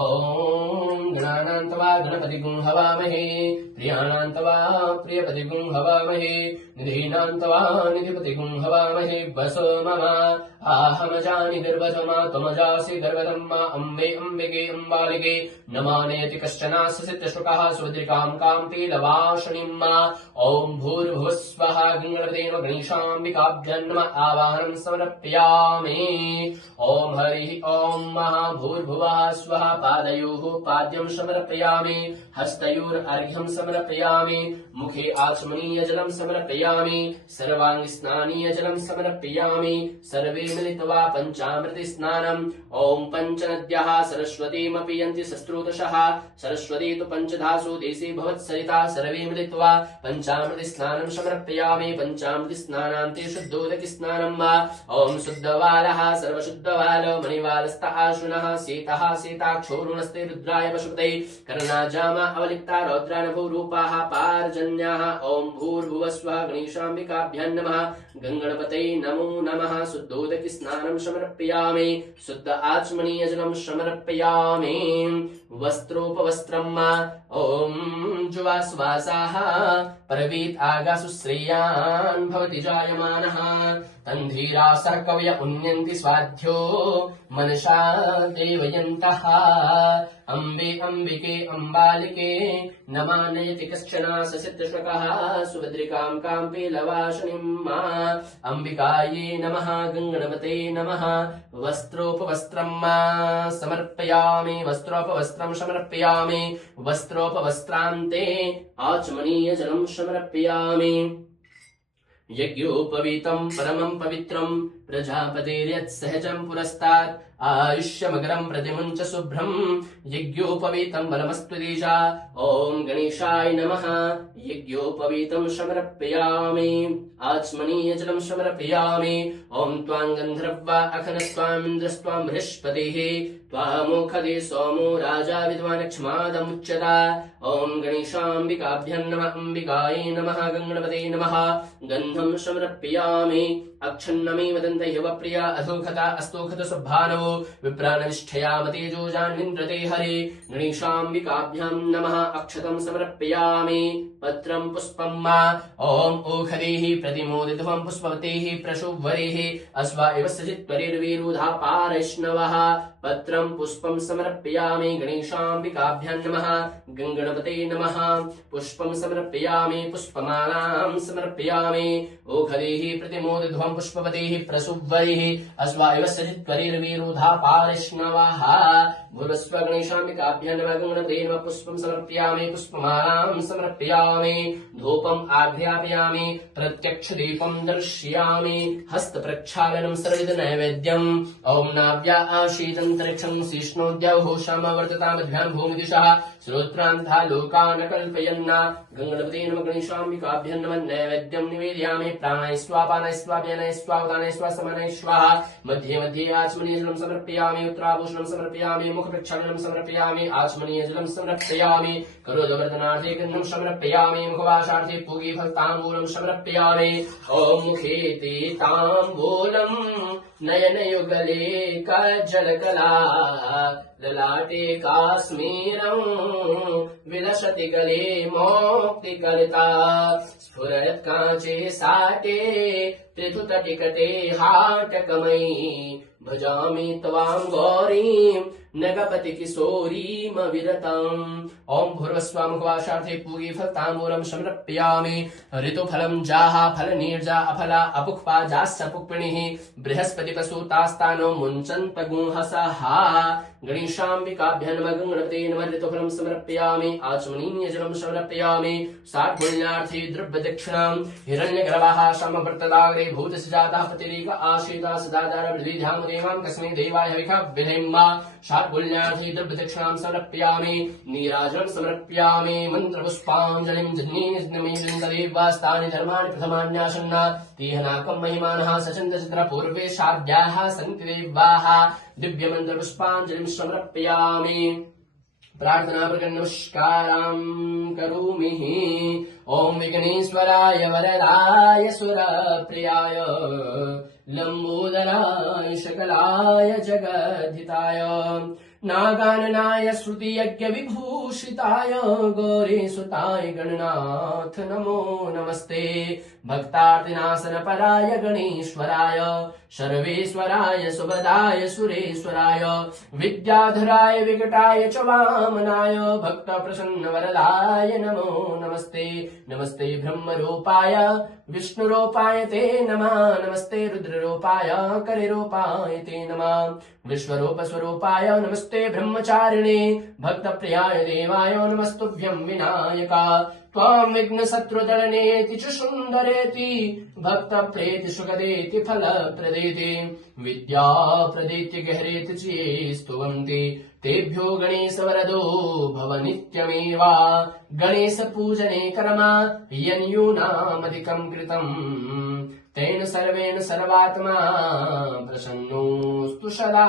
ॐ गणानान्त्वा गणपतिगुं हवामहे प्रियाणान्त्वा प्रियपतिगुं हवामहे निधीनान्त्वा निधिपतिगुं हवामहे वसो मम आहमजानि गर्वधमा त्वमजासि गर्वधम्मा अम्बे अम्बिके अम्बालिके नमानेति कश्चनास्य सुभद्रिकां कां पीलवाशनिम्। ॐ भूर्भुवस्वः गणपते नमः गणेशाम्बिकाभ्यां नमः आवाहनं समर्पयामि। ॐ हरिः ॐ महाभूर्भुवः स्वः पादयोः पाद्यं समर्पयामि हस्तयोर्घ्यं समर्पयामि मुखे आचमनीय जलं समर्पयामि सर्वाङ्गि स्नानीय जलं समर्पयामि सर्वे मिलित्वा पञ्चामृत स्नानम्। ॐ पञ्चनद्यः सरस्वतीमपि यन्ति सस्रोतशः सरस्वती तु पञ्चधासु देशे भवत्सरिता सर्वे मिलित्वा पञ्चामृत स्नानं समर्पयामि पञ्चामृत स्नानान्ते शुद्धोदक स्नानम्। ॐ शुद्धवालः सर्वशुद्धवालो मणिवालस्त आशुनः सीतः सीताक्षोरुणस्ते रुद्राय पशुपते कर्णाजामा अवलिप्ता रौद्रानभूरूपाः पार्जन्याः। ॐ भूर्भुवस्वः गणेशाम्बिकाभ्यां नमः गङ्गणपतये नमो नमः। शुद्धोदक स्नानं समर्पयामि शुद्ध आचमनीय जलं समर्पयामि वस्त्रोपवस्त्रम्। ॐ जुवाश्वासाः परवीत आगासु श्रेयान् भवति जायमानः तन्धीरासः कवय उन्यन्ति स्वाध्यो मनसा देवयन्तः। अम्बे अम्बिके अम्बालिके नमानयति कश्चन ससिद्धशकः सुभद्रिकां कां पीलवाशनिम्। अम्बिकायै नमः गङ्गणपते नमः वस्त्रोपवस्त्रम् समर्पयामि वस्त्रोपवस्त्रं समर्पयामि वस्त्रोपवस्त्रान्ते आचमनीय जलं समर्पयामि। यज्ञोपवीतं परमं पवित्रं प्रजापतेर्यत् सहजं पुरस्तात् आयुष्यमगरं प्रतिमुञ्च शुभ्रं यज्ञोपवीतं बलमस्तु दीशा। ॐ गणेशाय नमः यज्ञोपवीतं समर्पयामि आचमनीय जलं समर्पयामि। ॐ त्वां गन्धर्वा अखनस्त्वामिन्द्रस्त्वां बृहस्पतिः त्वामोखदे सोमो राजा विद्वानक्ष्मादमुच्यता। ॐ गणेशाम्बिकाभ्यां नमः अम्बिकायै नमः गङ्गणपते नमः गन्धं समर्पयामि अक्षन्नमेव दन्तह्यवप्रिया अधोखता अस्तोखत सुभानो विप्राणनिष्ठयामतेजो जान्विन्द्रते हरे गणेशाम्बिकाभ्यां नमः अक्षतं समर्पयामि पत्रं पुष्पम्। ॐ ओखदेः प्रतिमोदिध्वं पुष्पवतेः प्रशुभवरेः अश्वा इव सजित्वरिर्वीरुधा पारैष्णवः पत्रं पुष्पं समर्पयामि गणेशाम्बिकाभ्यां नमः गङ्गणपते नमः पुष्पं समर्पयामि पुष्पमालां समर्पयामि ओखदेः प्रतिमोदिध्वं पुष्पवतेः प्रसुभवैः अश्वा इव सजित्वरिर्वीरुधा पारैष्णवः भूर्भुवस्व गणेशाम्बिकाभ्यां नमः गङ्गणपते नमः पुष्पं समर्पयामि पुष्पमालां समर्पयामि धूपम् आघ्रापयामि प्रत्यक्षदीपं दर्शयामि हस्तप्रक्षालनं सर्वविध नैवेद्यम्। ॐ नाव्या आशीदन्तरिक्षं शिष्णोद्यौहोषामवर्ततामध्यां भूमिदिशः श्रोत्रान्धा लोकान् कल्पयन् गङ्गणपते नमः गणेशाम्बिकाभ्यां नमः नैवेद्यं निवेदयामि प्राणाय स्वाहा पानाय स्वाहा व्यानाय स्वाहा उदानाय स्वाहा समानाय स्वाहा मध्ये मध्ये आचमनीय जलं समर्पयामि उत्तराभूषणं समर्पयामि मुखप्रक्षालनं समर्पयामि आचमनीय जलं समर्पयामि करोदवर्धनार्थे गन्धं समर्पयामि मुखवासार्थे पूगीफलताम्बूलं समर्पयामि। ॐ मुखे ते ताम्बूलं नयनयुगले कज्जलकला ललाटे काश्मीरं विलसति गले मोक्तिकलिता स्फुरत् कांचे साटे पृथुतटिकटे हाटकमयी भजामि त्वां गौरीं नगपति किशोरीमविरतम्। ॐ भूर्भुवस्व मुखवासार्थे पूगीफलताम्बूलं समर्पयामि ऋतुफलं जाः फलनीर्जा अफला अपुक्पा जाश्च पुक्पिणीः बृहस्पतिपसूतास्तानो मुञ्चन्त गुंहसः गणेशाम्बिकाभ्यां नमः गङ्गणपते नमः ऋतुफलं समर्पयामि आचमनीय जलं समर्पयामि षाड्गुण्यार्थे द्रव्यदक्षिणां हिरण्यगर्भाः समवर्तदाग्रे भूतसजातः पतिरेक आश्रिता सदाचारविधिधाम देवां कस्मै देवाय हविषा विधेम षाड्गुण्यार्थे द्रव्यदक्षिणां समर्पयामि नीराजनं समर्पयामि मन्त्रपुष्पाञ्जलिं जन्मेजन्मेजन्तदेवास्तानि धर्माणि प्रथमान्यासन्ना तेहनाकं महिमानः सचन्द्रचित्रपूर्वे शाद्याः सन्ति देवाः दिव्यमन्त्रपुष्पाञ्जलिं समर्पयामि प्रार्थना नमस्कारां करोमि। ॐ विघ्नेश्वराय वरदाय सुरप्रियाय लंबोदराय शकलाय जगद्धिताय नागाननाय श्रुतियज्ञ विभूषिताय गौरीसुताय गणनाथ नमो नमस्ते भक्तार्तिनाशन पराय गणेश्वराय सर्वेश्वराय सुभदाय सुरेश्वराय विद्याधराय विकटाय च वामनाय भक्त प्रसन्न वरदाय नमो नमस्ते नमस्ते ब्रह्मरूपाय विष्णुरूपाय ते नमः नमस्ते रुद्ररूपाय करिरूपाय ते नमः विश्वरूप स्वरूपाय नमस्ते ब्रह्मचारिणे भक्तप्रियाय देवाय नमस्तुभ्यं विनायका त्वां विघ्नशत्रुतरणेति च सुन्दरेति भक्तप्रेति सुखदेति फलप्रदेति विद्याप्रदेति गहरेति च ये स्तुवन्ति तेभ्यो गणेशवरदो भव नित्यमेव गणेशपूजने कर्मा यन्यूनामधिकं कृतम् तेन सर्वेण सर्वात्मा प्रसन्नोऽस्तु सदा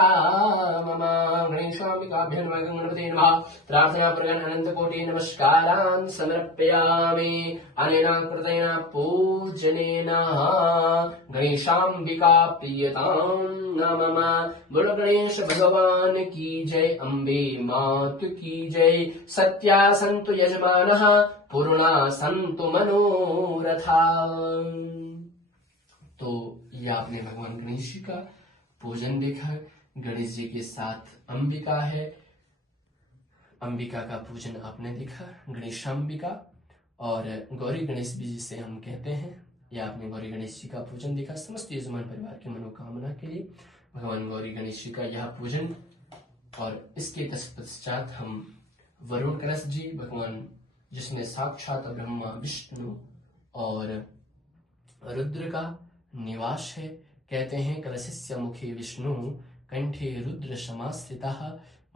मम गणेशाम्बिकाभ्यो नमः गणपते नमः प्रार्थना प्रगण अनंत कोटि नमस्कारान् समर्पयामि अनेन कृतेन पूजनेन गणेशाम्बिका प्रियतां मम बोलो गणेश भगवान की जय अम्बे मात की जय सत्या सन्तु यजमानः पूर्णा सन्तु मनोरथा। तो ये आपने भगवान गणेश जी का पूजन देखा। गणेश जी के साथ अंबिका है, अंबिका का पूजन आपने देखा, गणेशांबिका और गौरी गणेश भी जिसे हम कहते हैं, या आपने गौरी गणेश जी का पूजन देखा। समस्त यजमान परिवार की मनोकामना के लिए भगवान गौरी गणेश जी का यह पूजन, और इसके तत्पश्चात हम वरुण कलश जी, भगवान जिसमें साक्षात ब्रह्मा विष्णु और रुद्र का निवास है। कहते हैं कलशस्य मुखे विष्णु कंठे रुद्र समाश्रितः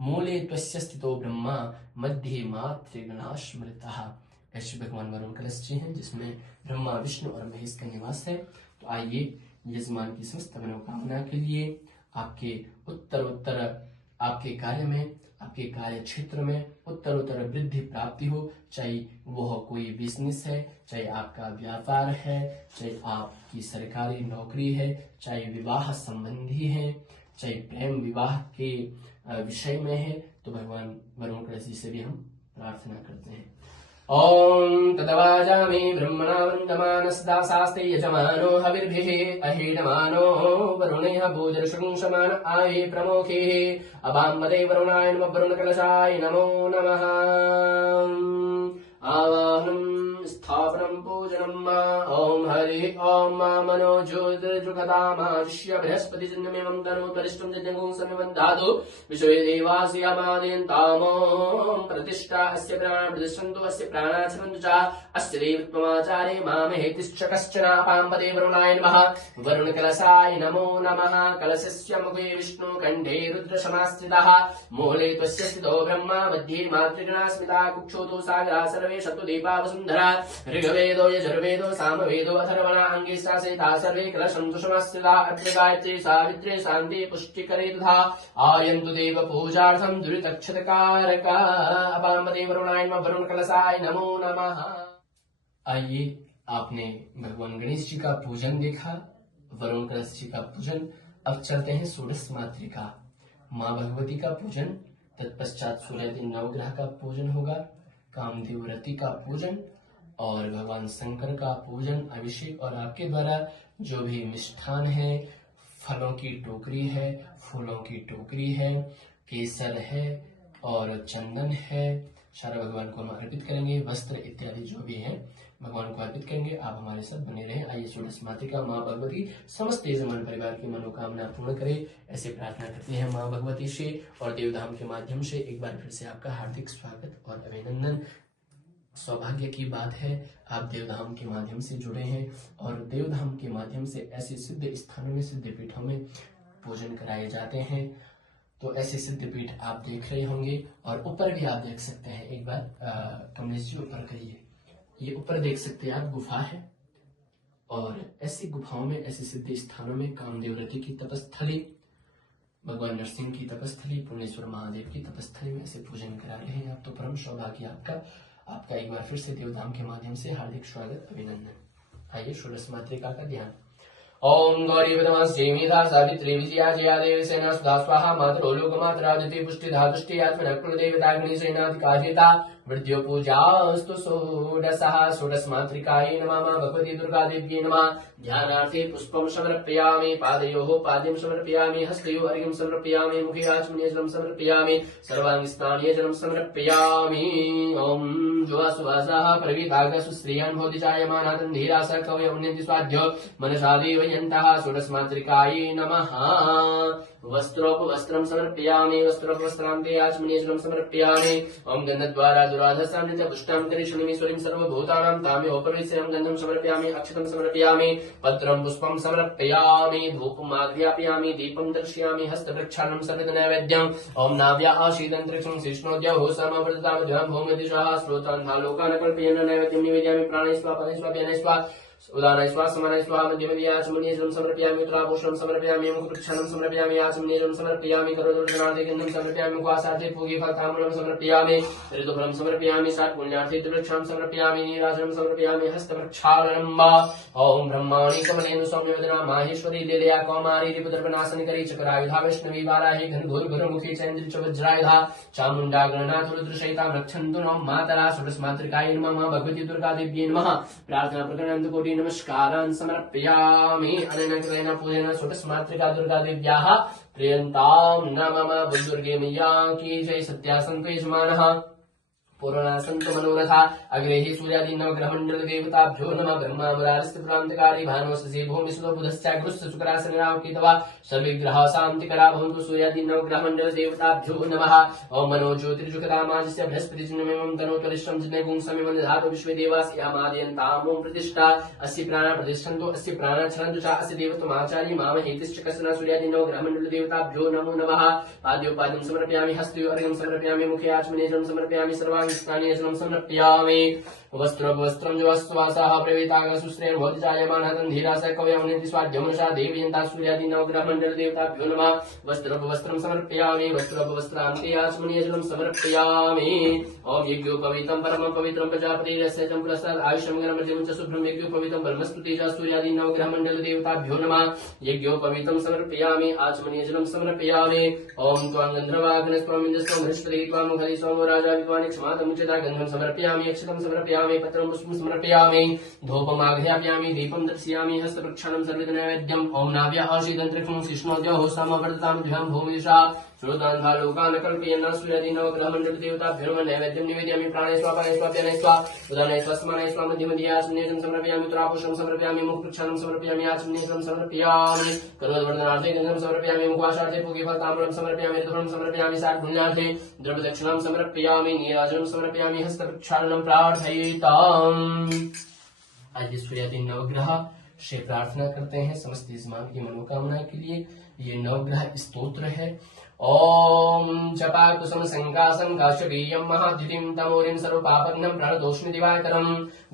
मूले त्वस्य स्थितो ब्रह्मा मध्ये मातृगणास्मृतः। ऐसे भगवान वरुण कलश जी हैं जिसमें ब्रह्मा विष्णु और महेश का निवास है। तो आइए यजमान की समस्त मनोकामना के लिए आपके उत्तर आपके कार्य में, आपके कार्य क्षेत्र में उत्तर वृद्धि प्राप्ति हो, चाहे वह कोई बिजनेस है, चाहे आपका व्यापार है, चाहे आपकी सरकारी नौकरी है, चाहे विवाह संबंधी है, चाहे प्रेम विवाह के विषय में है, तो भगवान वरुण कलश जी से भी हम प्रार्थना करते हैं। ओम तदवाजामि ब्रह्मणा वृंदमान सदा शास्ते यजमानो हविर्भिः अहीनमानो वरुणेह भूजर्षुं समान आये प्रमोखे अबाम्बदे वरुणाय नमः वरुण कलशाय नमो नमः। आवाहनं स्थापनं पूजनम् ओम हरि ओम मनो ज्योतिर्जुगतामादिश्य बृहस्पति जन्मेवं तनो त्वरिष्ठं जज्ञं सन्निबन्धातु विश्वे देवास्यामादयन्तामो प्रतिष्ठा अस्य प्राण प्रतिष्ठन्तु अस्य प्राणाचरन्तु च अस्य देवत्वमाचारे मामहेतिश्च कश्चन पाम्बदे वरुणाय नमः वरुण कलशाय नमो नमः। कलशस्य मुखे विष्णु कंठे रुद्र समाश्रितः मूले त्वस्य स्थितो ब्रह्मा मध्ये मातृगणास्मिता कुक्षोतो सागरा सर्वे शतु दीपा वसुन्धरा ऋग्वेदो यजुर्वेदो सामवेदो अथर्वणा अंगिष्ठासेता सर्वे कलशन्तु समाश्रिता अत्र गायत्री सावित्री शान्ति पुष्टिकरे तथा आयन्तु देव पूजार्थं दुरितक्षतकारका अपाम्बदे वरुणाय नमः वरुण कलशाय नमो नमः। आइए आपने भगवान गणेश जी का पूजन देखा, वरुण कलश जी का पूजन। अब चलते हैं षोडश मातृका माँ भगवती का पूजन, तत्पश्चात सूर्यादि नवग्रह का पूजन होगा, कामदेव रति का पूजन और भगवान शंकर का पूजन अभिषेक, और आपके द्वारा जो भी मिष्ठान है, फलों की टोकरी है, फूलों की टोकरी है, केसर है और चंदन है, सारा भगवान को हम अर्पित करेंगे। वस्त्र इत्यादि जो भी है भगवान को अर्पित करेंगे। आप हमारे साथ बने रहें। आइए षोडश मातृका माँ भगवती समस्त यजमान परिवार की मनोकामना पूर्ण करे, ऐसे प्रार्थना करते हैं माँ भगवती से और देवधाम के माध्यम से। एक बार फिर से आपका हार्दिक स्वागत और अभिनंदन। सौभाग्य की बात है आप देवधाम के माध्यम से जुड़े हैं और देवधाम के माध्यम से ऐसे सिद्ध स्थानों में, सिद्ध पीठों में पूजन कराए जाते हैं। तो ऐसे सिद्ध पीठ आप देख रहे होंगे और ऊपर भी आप देख सकते हैं। एक बार कमलेश जी ऊपर करिए, ये ऊपर देख सकते हैं आप, गुफा है और ऐसी गुफाओं में, ऐसे सिद्ध स्थानों में कामदेव रति की तपस्थली, भगवान नरसिंह की तपस्थली, पूर्णेश्वर महादेव की तपस्थली में ऐसे पूजन करा रहे हैं आप। तो परम सौभाग्य आपका एक बार फिर से देवधाम के माध्यम से हार्दिक स्वागत अभिनंदन। आइए षोडश मातृका का ध्यान। ओम गौरी पदमाश्रीमिधा सावित्री विजया जया देवसेना सुधा स्वाहा मातरो लोकमातरादिति पुष्टिधा तुष्टि आत्मनकुलदेवताग्निसेनाधिकारिता वृद्ध्यो पूजास्तु षोडशः षोडशमातृकायै नमः भगवती दुर्गादेव्यै नमः ध्यानार्थे पुष्पं समर्पयामि पादयोः पाद्यं समर्पयामि हस्तयोः अर्घ्यं समर्पयामि मुखे आचमनीयजलं समर्पयामि सर्वाङ्गस्थानीय जलं समर्पयामि ओम जुवासुवासाः प्रवीतागसु श्रियान् भवति जायमानातं धीरासः कवय उन्नति स्वाध्य मनसा देवयन्तः षोडशमातृकायै नमः वस्त्रोपवस्त्रं समर्पयामि वस्त्रोपवस्त्रान्ते आचमनीयजलं समर्पयामि ओम गन्धद्वारा दुराधसां च पुष्टां करिष्यमीश्वरीं सर्वभूतानां ताम्योपरिश्रयं गन्धं समर्पयामि अक्षतं समर्पयामि पत्रं पुष्पं समर्पयामि धूपम् आग्रापयामि दीपं दर्शयामि हस्तप्रक्षालनं सर्वनैवेद्यम् ओम नाव्या आशीदन्तरिक्षं शिष्णोद्यौ समवर्ततामध्यां भौमदिशः श्रोतान्धालोकान् कल्पयन् नैवेद्यं निवेदयामि प्राणैः स्वाहा पानैः स्वाहा व्यानैः स्वाहा उदानैः स्वाहा समानैः स्वाहा मध्यमदि आचमनीयजलं समर्पयामि उत्तराभूषणं समर्पयामि मुखप्रक्षालनं समर्पयामि आचमनीयजलं समर्पयामि करोदर्शनार्थे गन्धं समर्पयामि मुखासार्थे पूगीफलताम्बूलं समर्पयामि ऋतुफलं समर्पयामि षट्पुण्यार्थे त्रिवृक्षां समर्पयामि नीराजनं समर्पयामि हस्तप्रक्षालनं वा ओम ब्रह्माणि कमलेन सौम्यवदना माहेश्वरी देदया कौमारी रिपुदर्पनाशनकरी चक्रायुधा वैष्णवी वाराही घनघोरमुखी चैन्द्री च वज्रायुधा चामुण्डा गणनाथ रुद्रशयितां रक्षन्तु नः मातरा षोडशमातृकायै नमः भगवती दुर्गादेव्यै नमः प्रार्थना प्रकरणन्तु नमस्कारान् समर्पयामि अनेन कृतेन पूजेन षोडशमातृका दुर्गादेव्याः प्रियन्तां नमः बुद्धुर्गे मैया की जय सत्या सन्तु यजमानः पूर्णा सन्तु मनोरथा अग्रे हि सूर्यादि नवग्रहमण्डल देवताभ्यो नमः ब्रह्मा मुरारिस्त्रिपुरान्तकारी भानुशशि भूमिसुतो बुधश्चाग्रुश्च शुक्रासनरावकेतवा सर्वे ग्रहाः शान्तिकरा भवन्तु सूर्यादि नवग्रहमण्डल देवताभ्यो नमः ओम मनो ज्योतिर्जुगतामाजस्य बृहस्पतिजनमेवं तनोत्वरिष्टं जिनेगुं समिमं दधातु विश्वे देवास्य यामादयन्ताम् ओम प्रतिष्ठा अस्य प्राणा प्रतिष्ठन्तु अस्य प्राणा छरन्तु च अस्य देवत्वमाचार्य मामहेतिश्च कसना सूर्यादि नवग्रहमण्डल देवताभ्यो नमो नमः पाद्योपाद्यं समर्पयामि हस्तयोर्घ्यं समर्पयामि मुखे आचमनीयजलं समर्पयामि सर्वाङ्गस्थानीयजलं समर्पयामि वस्त्रोपवस्त्रं जुवस्वासाः प्रवीतागसु श्रेयं भवति जायमानः धीरासः कवय उन्नति स्वाध्योमनसा देवयन्तः सूर्यादि नवग्रहमण्डल देवताभ्यो नमः वस्त्रोपवस्त्रं समर्पयामि वस्त्रोपवस्त्रान्ते आचमनीयजलं समर्पयामि ओम यज्ञोपवीतं परमं पवित्रं प्रजापतिरस्यं प्रसाद आयुष्यमङ्गलमर्जनं च शुभ्रं यज्ञोपवीतं परमस्तु तेजः सूर्यादि नवग्रहमण्डल देवताभ्यो नमः यज्ञोपवीतं समर्पयामि आचमनीयजलं समर्पयामि ओम त्वां गन्धर्वाग्नस्त्वं इन्द्रस्त्वं बृहस्पतिः त्वां मुखरि सोमो राजा विद्वान् क्षमातमुचिता गन्धं समर्पयामि अक्षतं समर्पयामि पत्रं पुष्पं समर्पयामि धूपमाघ्रापयामि दीपं दर्शयामि हस्तप्रक्षालनं सर्वनैवेद्यम् ओम नाव्या आशीदन्तरिक्षं शिष्णोद्यौ समवर्ततामध्यां भूमिदिशा श्रोतान्धालोकान् कल्पयन् सूर्यादि नवग्रहमण्डल देवताभ्यो नमः नैवेद्यं निवेदयामि प्राणैः स्वाहा पानैः स्वाहा व्यानैः स्वाहा उदानैः स्वाहा समानैः स्वाहा मध्यमदि आचमनीयजलं समर्पयामि उत्तराभूषणं समर्पयामि मुखप्रक्षालनं समर्पयामि आचमनीयजलं समर्पयामि करोदवर्धनार्थे गन्धं समर्पयामि मुखाशार्थे पूगीफलताम्बूलं समर्पयामि ऋतुफलं समर्पयामि षट्पुण्यार्थे द्रव्यदक्षिणां समर्पयामि नीराजनं समर्पयामि हस्तप्रक्षालनं प्रार्थयिताम्। आज सूर्यादि नवग्रह से प्रार्थना करते हैं समस्त यजमान की मनोकामना के लिए। ये नवग्रह स्तोत्र है। ओम जपा कुसुम संकासं काश्यपीयं महाद्युतिं तमोरिं सर्वपापघ्नं प्रणतोष्मि दिवाकरं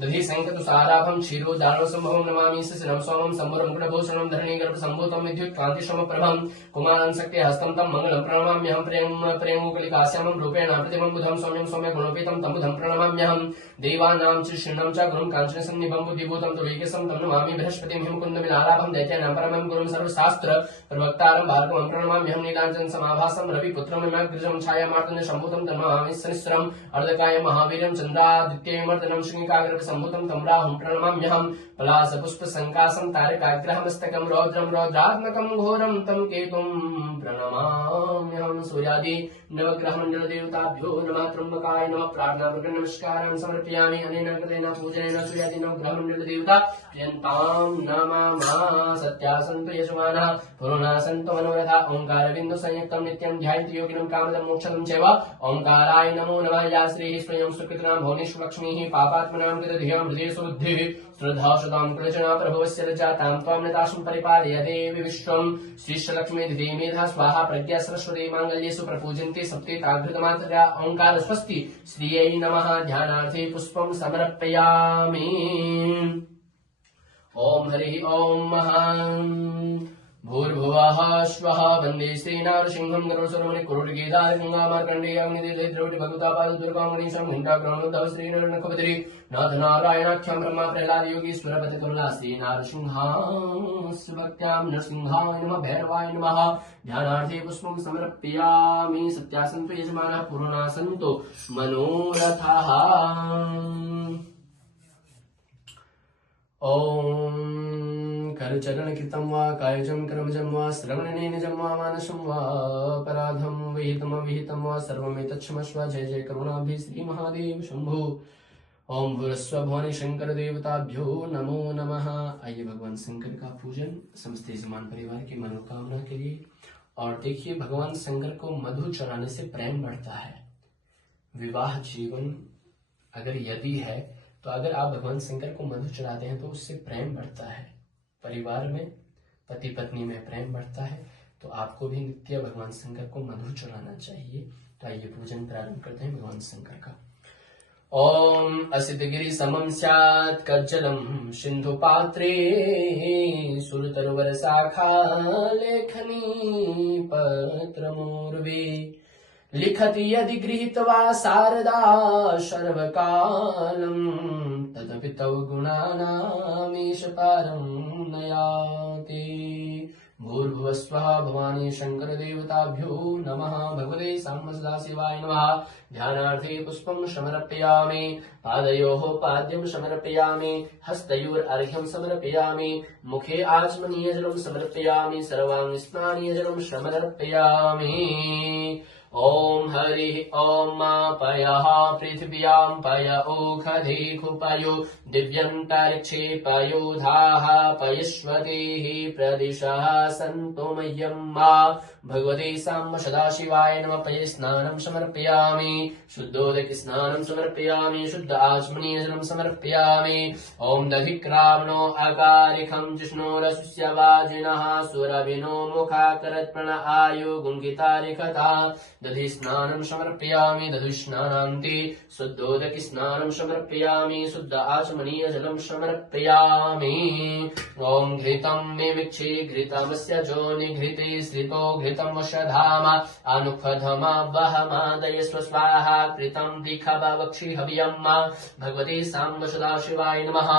दधि संकतुसाराभं क्षीरोदारणसंभवं नमामि शिशिरं सोमं सम्भरं गुणभूषणं धरणीगर्भसम्भूतं विद्युत्कान्तिशमप्रभं कुमारं शक्तिहस्तं तं मङ्गलं प्रणमाम्यहं प्रेमोकलिकाश्यामं रूपेण प्रतिमं बुधं सौम्यं सौम्यगुणोपेतं तं बुधं प्रणमाम्यहं देवानां च शीर्णं च गुरुं काञ्चनसन्निभं बुद्धिभूतं तुलीकेशं तं नमामि बृहस्पतिं हिमकुन्दविनालाभं दैत्यानां परमं गुरुं सर्वशास्त्र प्रवक्तारं भार्गवं प्रणमाम्यहं नीलाञ्जन समाभासं रविपुत्रमिमाग्रजं छायामार्तण्ड सम्भूतं तं नमामि शनिश्चरं अर्धकाय महावीरं चन्द्रादित्यमर्दनं शृङ्गिकाग्रसम्भूतं तं राहुं प्रणमाम्यहं पलाशपुष्पसङ्कासं तारकाग्रहमस्तकं रौद्रं रौद्रात्मकं घोरं तं केतुं प्रणमाम्यहं। सूर्यादि नवग्रहमण्डल देवताभ्यो नमः। त्र्यम्बकाय नमः। प्रार्थना नमस्कारान् समर्पयामि अनेन कृतेन पूजनेन सूर्यादि नवग्रहमण्डल देवता प्रियन्तां नमः। सत्या सन्तु यजमानः पूर्णा सन्तु मनोरथा ओंकार बिन्दु संयुक्तं नित्यं ध्यायन्ति योगिनं कामदं मोक्षदं चैव ओंकाराय नमो नमः। या श्रीः स्वयं सुकृतनां भुवनेषु लक्ष्मीः पापात्मनां कृतधियां हृदये सुबुद्धिः श्रद्धा शतां कृतजना प्रभवस्य रजातां त्वां नताशं परिपालय देवी विश्वं श्रीष्ठलक्ष्मी मेधा स्वाहा प्रज्ञा सरस्वती माङ्गल्येषु प्रपूजन्ते सप्तेताघृतमात्रा ओंकार स्वस्ति श्रियै नमः। ध्यानार्थे पुष्पं समर्पयामि। ओम हरि ओम भूर्भुवः स्वः वन्दे श्रीनारसिंहं गरुडसुरमुनिकुरुडगेदारगङ्गामार्कण्डेयाग्निदेवद्रौटि भगवतापादुर्गाङ्गणीशं घण्टाग्रहणोद्धव श्रीनरनखपतिरि नाथनारायणाख्यं ब्रह्मप्रह्लादयोगीश्वरपतिकमला श्रीनारसिंहास्य भक्त्यां नरसिंहाय नमः भैरवाय नमः ध्यानार्थे पुष्पं समर्पयामि सत्यासन्तो यजमानः पूर्णासन्तो मनोरथः ॐ करचरणकृतं वा कायजं कर्मजं वा श्रवणनेनजं वा मानसं वा अपराधं विहितमविहितं वा सर्वमेतत्क्षमस्व जय जय करुणाभिः श्रीमहादेव शंभो ओम भूरस्व भवानी शंकर देवताभ्यो नमो नमः। आइए भगवान शंकर का पूजन समस्त यजमान परिवार की मनोकामना के लिए। और देखिए भगवान शंकर को मधु चढ़ाने से प्रेम बढ़ता है। विवाह जीवन अगर यदि है तो अगर आप भगवान शंकर को मधु चढ़ाते हैं तो उससे प्रेम बढ़ता है। परिवार में पति पत्नी में प्रेम बढ़ता है। तो आपको भी नित्य भगवान शंकर को मधु चढ़ाना चाहिए। तो आइए पूजन प्रारंभ करते हैं भगवान शंकर का। ओम असितगिरि समं स्यात् कज्जलं सिंधु पात्रे सुरतरुवर शाखा लेखनी पत्रमूर्वे लिखति यदि गृहीत्वा शारदा सर्वकालं तदपि तव गुणानामीश पारं नयाति। भूर्भुवस्वः भवानी शंकर देवताभ्यो नमः भगवते साम्ब सदाशिवाय नमः। ध्यानार्थे पुष्पं समर्पयामि पादयोः पाद्यं समर्पयामि हस्तयोर्घ्यं समर्पयामि मुखे आचमनीयजलं समर्पयामि सर्वांग स्नानीयजलं समर्पयामि। ओम हरि ओम पयः पृथिव्यां पय ओखधिखुपयो दिव्यन्तरिक्षे पयोधाः पयस्वतीः प्रदिशः सन्तु मह्यं मा भगवते साम्ब सदाशिवाय नमः। पय स्नानं समर्पयामि शुद्धोदक स्नानं समर्पयामि शुद्ध आचमनीयजलं समर्पयामि। ओम दधिक्रावणो अकारिखं जिष्णोरसुस्य वाजिनः सुरभिनो मुखाकरत्प्रण आयु गुङ्गितारिखता दधि स्नानं समर्पयामि दधि स्नानान्ते शुद्धोदक स्नानं समर्पयामि शुद्ध आचमनीयजलं समर्पयामि। ओम घृतं मे मिक्षे घृतमस्य जोनि घृते श्रितो घृतं वशधाम अनुखधमा वहमादयस्व स्वाहा कृतं दिखवक्षि हव्यं भगवते साम्ब सदाशिवाय नमः।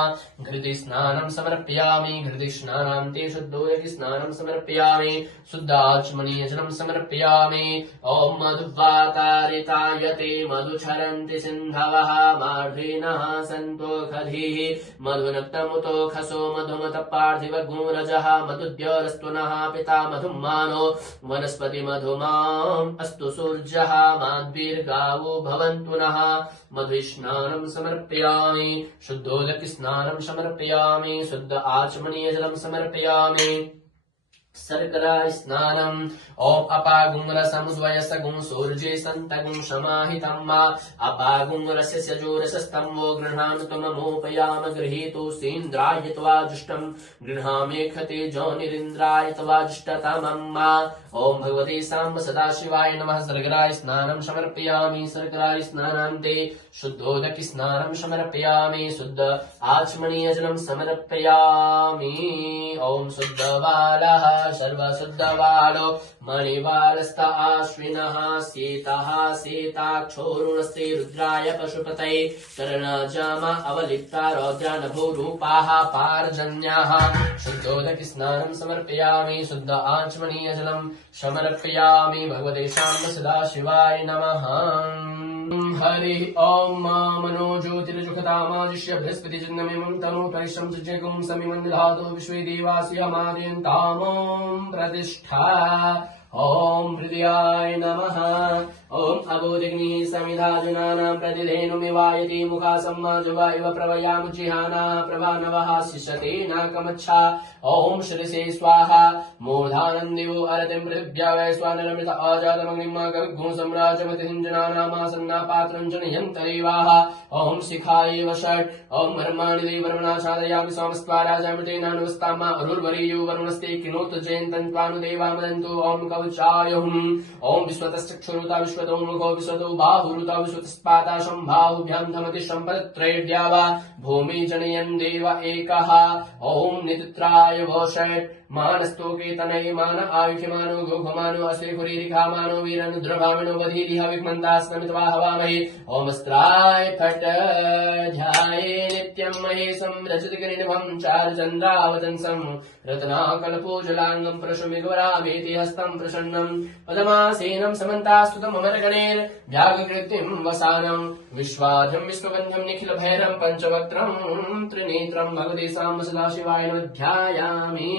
घृते स्नानं समर्पयामि घृते स्नानान्ते शुद्धोदक स्नानं समर्पयामि शुद्ध आचमनीयजलं समर्पयामि। ओम मधुवातारितायते मधुचरन्ति सिन्धवः मार्धिनः सन्तोषधीः मधुनक्तमुतो खसो मधुमत पार्थिव गुणरजः मधुद्योरस्तुनः पिता मधुमानो वनस्पति मधुमाम् अस्तु सूर्यः माद्भिर्गावो भवन्तु नः। मधुस्नानं समर्पयामि शुद्धोदक स्नानं समर्पयामि शुद्ध आचमनीयजलं समर्पयामि। शर्करा स्नानम् ओम अपागुं रसमुद्वयसगुं सूर्ये सन्तगुं समाहितं अपागुं रसस्य जोरसस्तम्भो गृह्णामि त्वममोपयाम गृहीतो सेन्द्राय त्वा जुष्टं गृह्णामि खते जोनिरिन्द्राय त्वा जुष्टतमम्। ओम भगवते साम्ब सदाशिवाय नमः। शर्करा स्नानं समर्पयामि शर्करा स्नानान्ते शुद्धोदक स्नानं समर्पयामि शुद्ध आचमनीयजलं समर्पयामि। ओम शुद्धबालः सर्वशुद्धबालो मणिबालस्त आश्विनः सीतः सीताक्षोरुणस्ते रुद्राय पशुपतये कर्णजाम अवलिप्ता रौद्रा नभो रूपाः पारजन्याः। शुद्धोदक स्नानं समर्पयामि शुद्ध आचमनीयजलं समर्पयामि भगवते साम्ब सदाशिवाय नमः। हरि ओम मनो ज्योतिर्जुखतामादिश्य बृहस्पति जन्ममिमं तमो परिश्रम सज्जगुं समिमं दधातु विश्वे देवास्य मादयन्तामं प्रतिष्ठा। ओम हृदयाय नमः। ओम अबोधिग्निः समिधा जनानां प्रतिधेनुमिवायति मुखा सम्माजुवा इव प्रवयाम जिहाना प्रभानवः शिष्यते नाकमच्छा। ओम शिरसे स्वाहा मूर्धानं दिवो अरतिं पृथिव्या वै स्वानरमृत अजातमग्निमा कविगुं सम्राजमतिं जनानामासन्ना पात्रं जनयन्तरेवाः। ओम शिखायैव षट् ओम ब्रह्माणि देवर्मणा छादयामि सोमस्त्वा राजामृतेनानुवस्तामा अरुर्वरीयो वरुणस्ते किनोतु जयन्तं त्वानुदेवा मदन्तु। ओम कवचायुम् ओम विश्वतश्चक्षुरुता विश्वतो मुखो विश्वतो बाहुरुता विश्वतस्पाता सम्बाहुभ्यां धमति सम्पदत्रयेद्या वा भूमि जनयन् देव एकः। ओम नितित्राय वषट् मानस्तोके तनये मान आयुष्यमानो गोखमानो अश्वेखुरीरिखामानो वीरनुद्रभामिनो वधीरिह विक्मन्तास्ममित्वा हवामहे ओमस्त्राय फट ध्याये नित्यं महेशं रजतगिरिनिभं चारुचन्द्रावतंसं रत्नाकल्पोजलाङ्गं प्रशुमिगवरामेति हस्तं प्रसन्नं पदमासेनं समन्तास्तुतं अमरगणेन व्याघ्रकृतिं वसानं विश्वाद्यं विष्णुवन्द्यं निखिलभैरं पञ्चवक्त्रं त्रिनेत्रं भगवते साम्ब सदाशिवाय नमः ध्यायामि।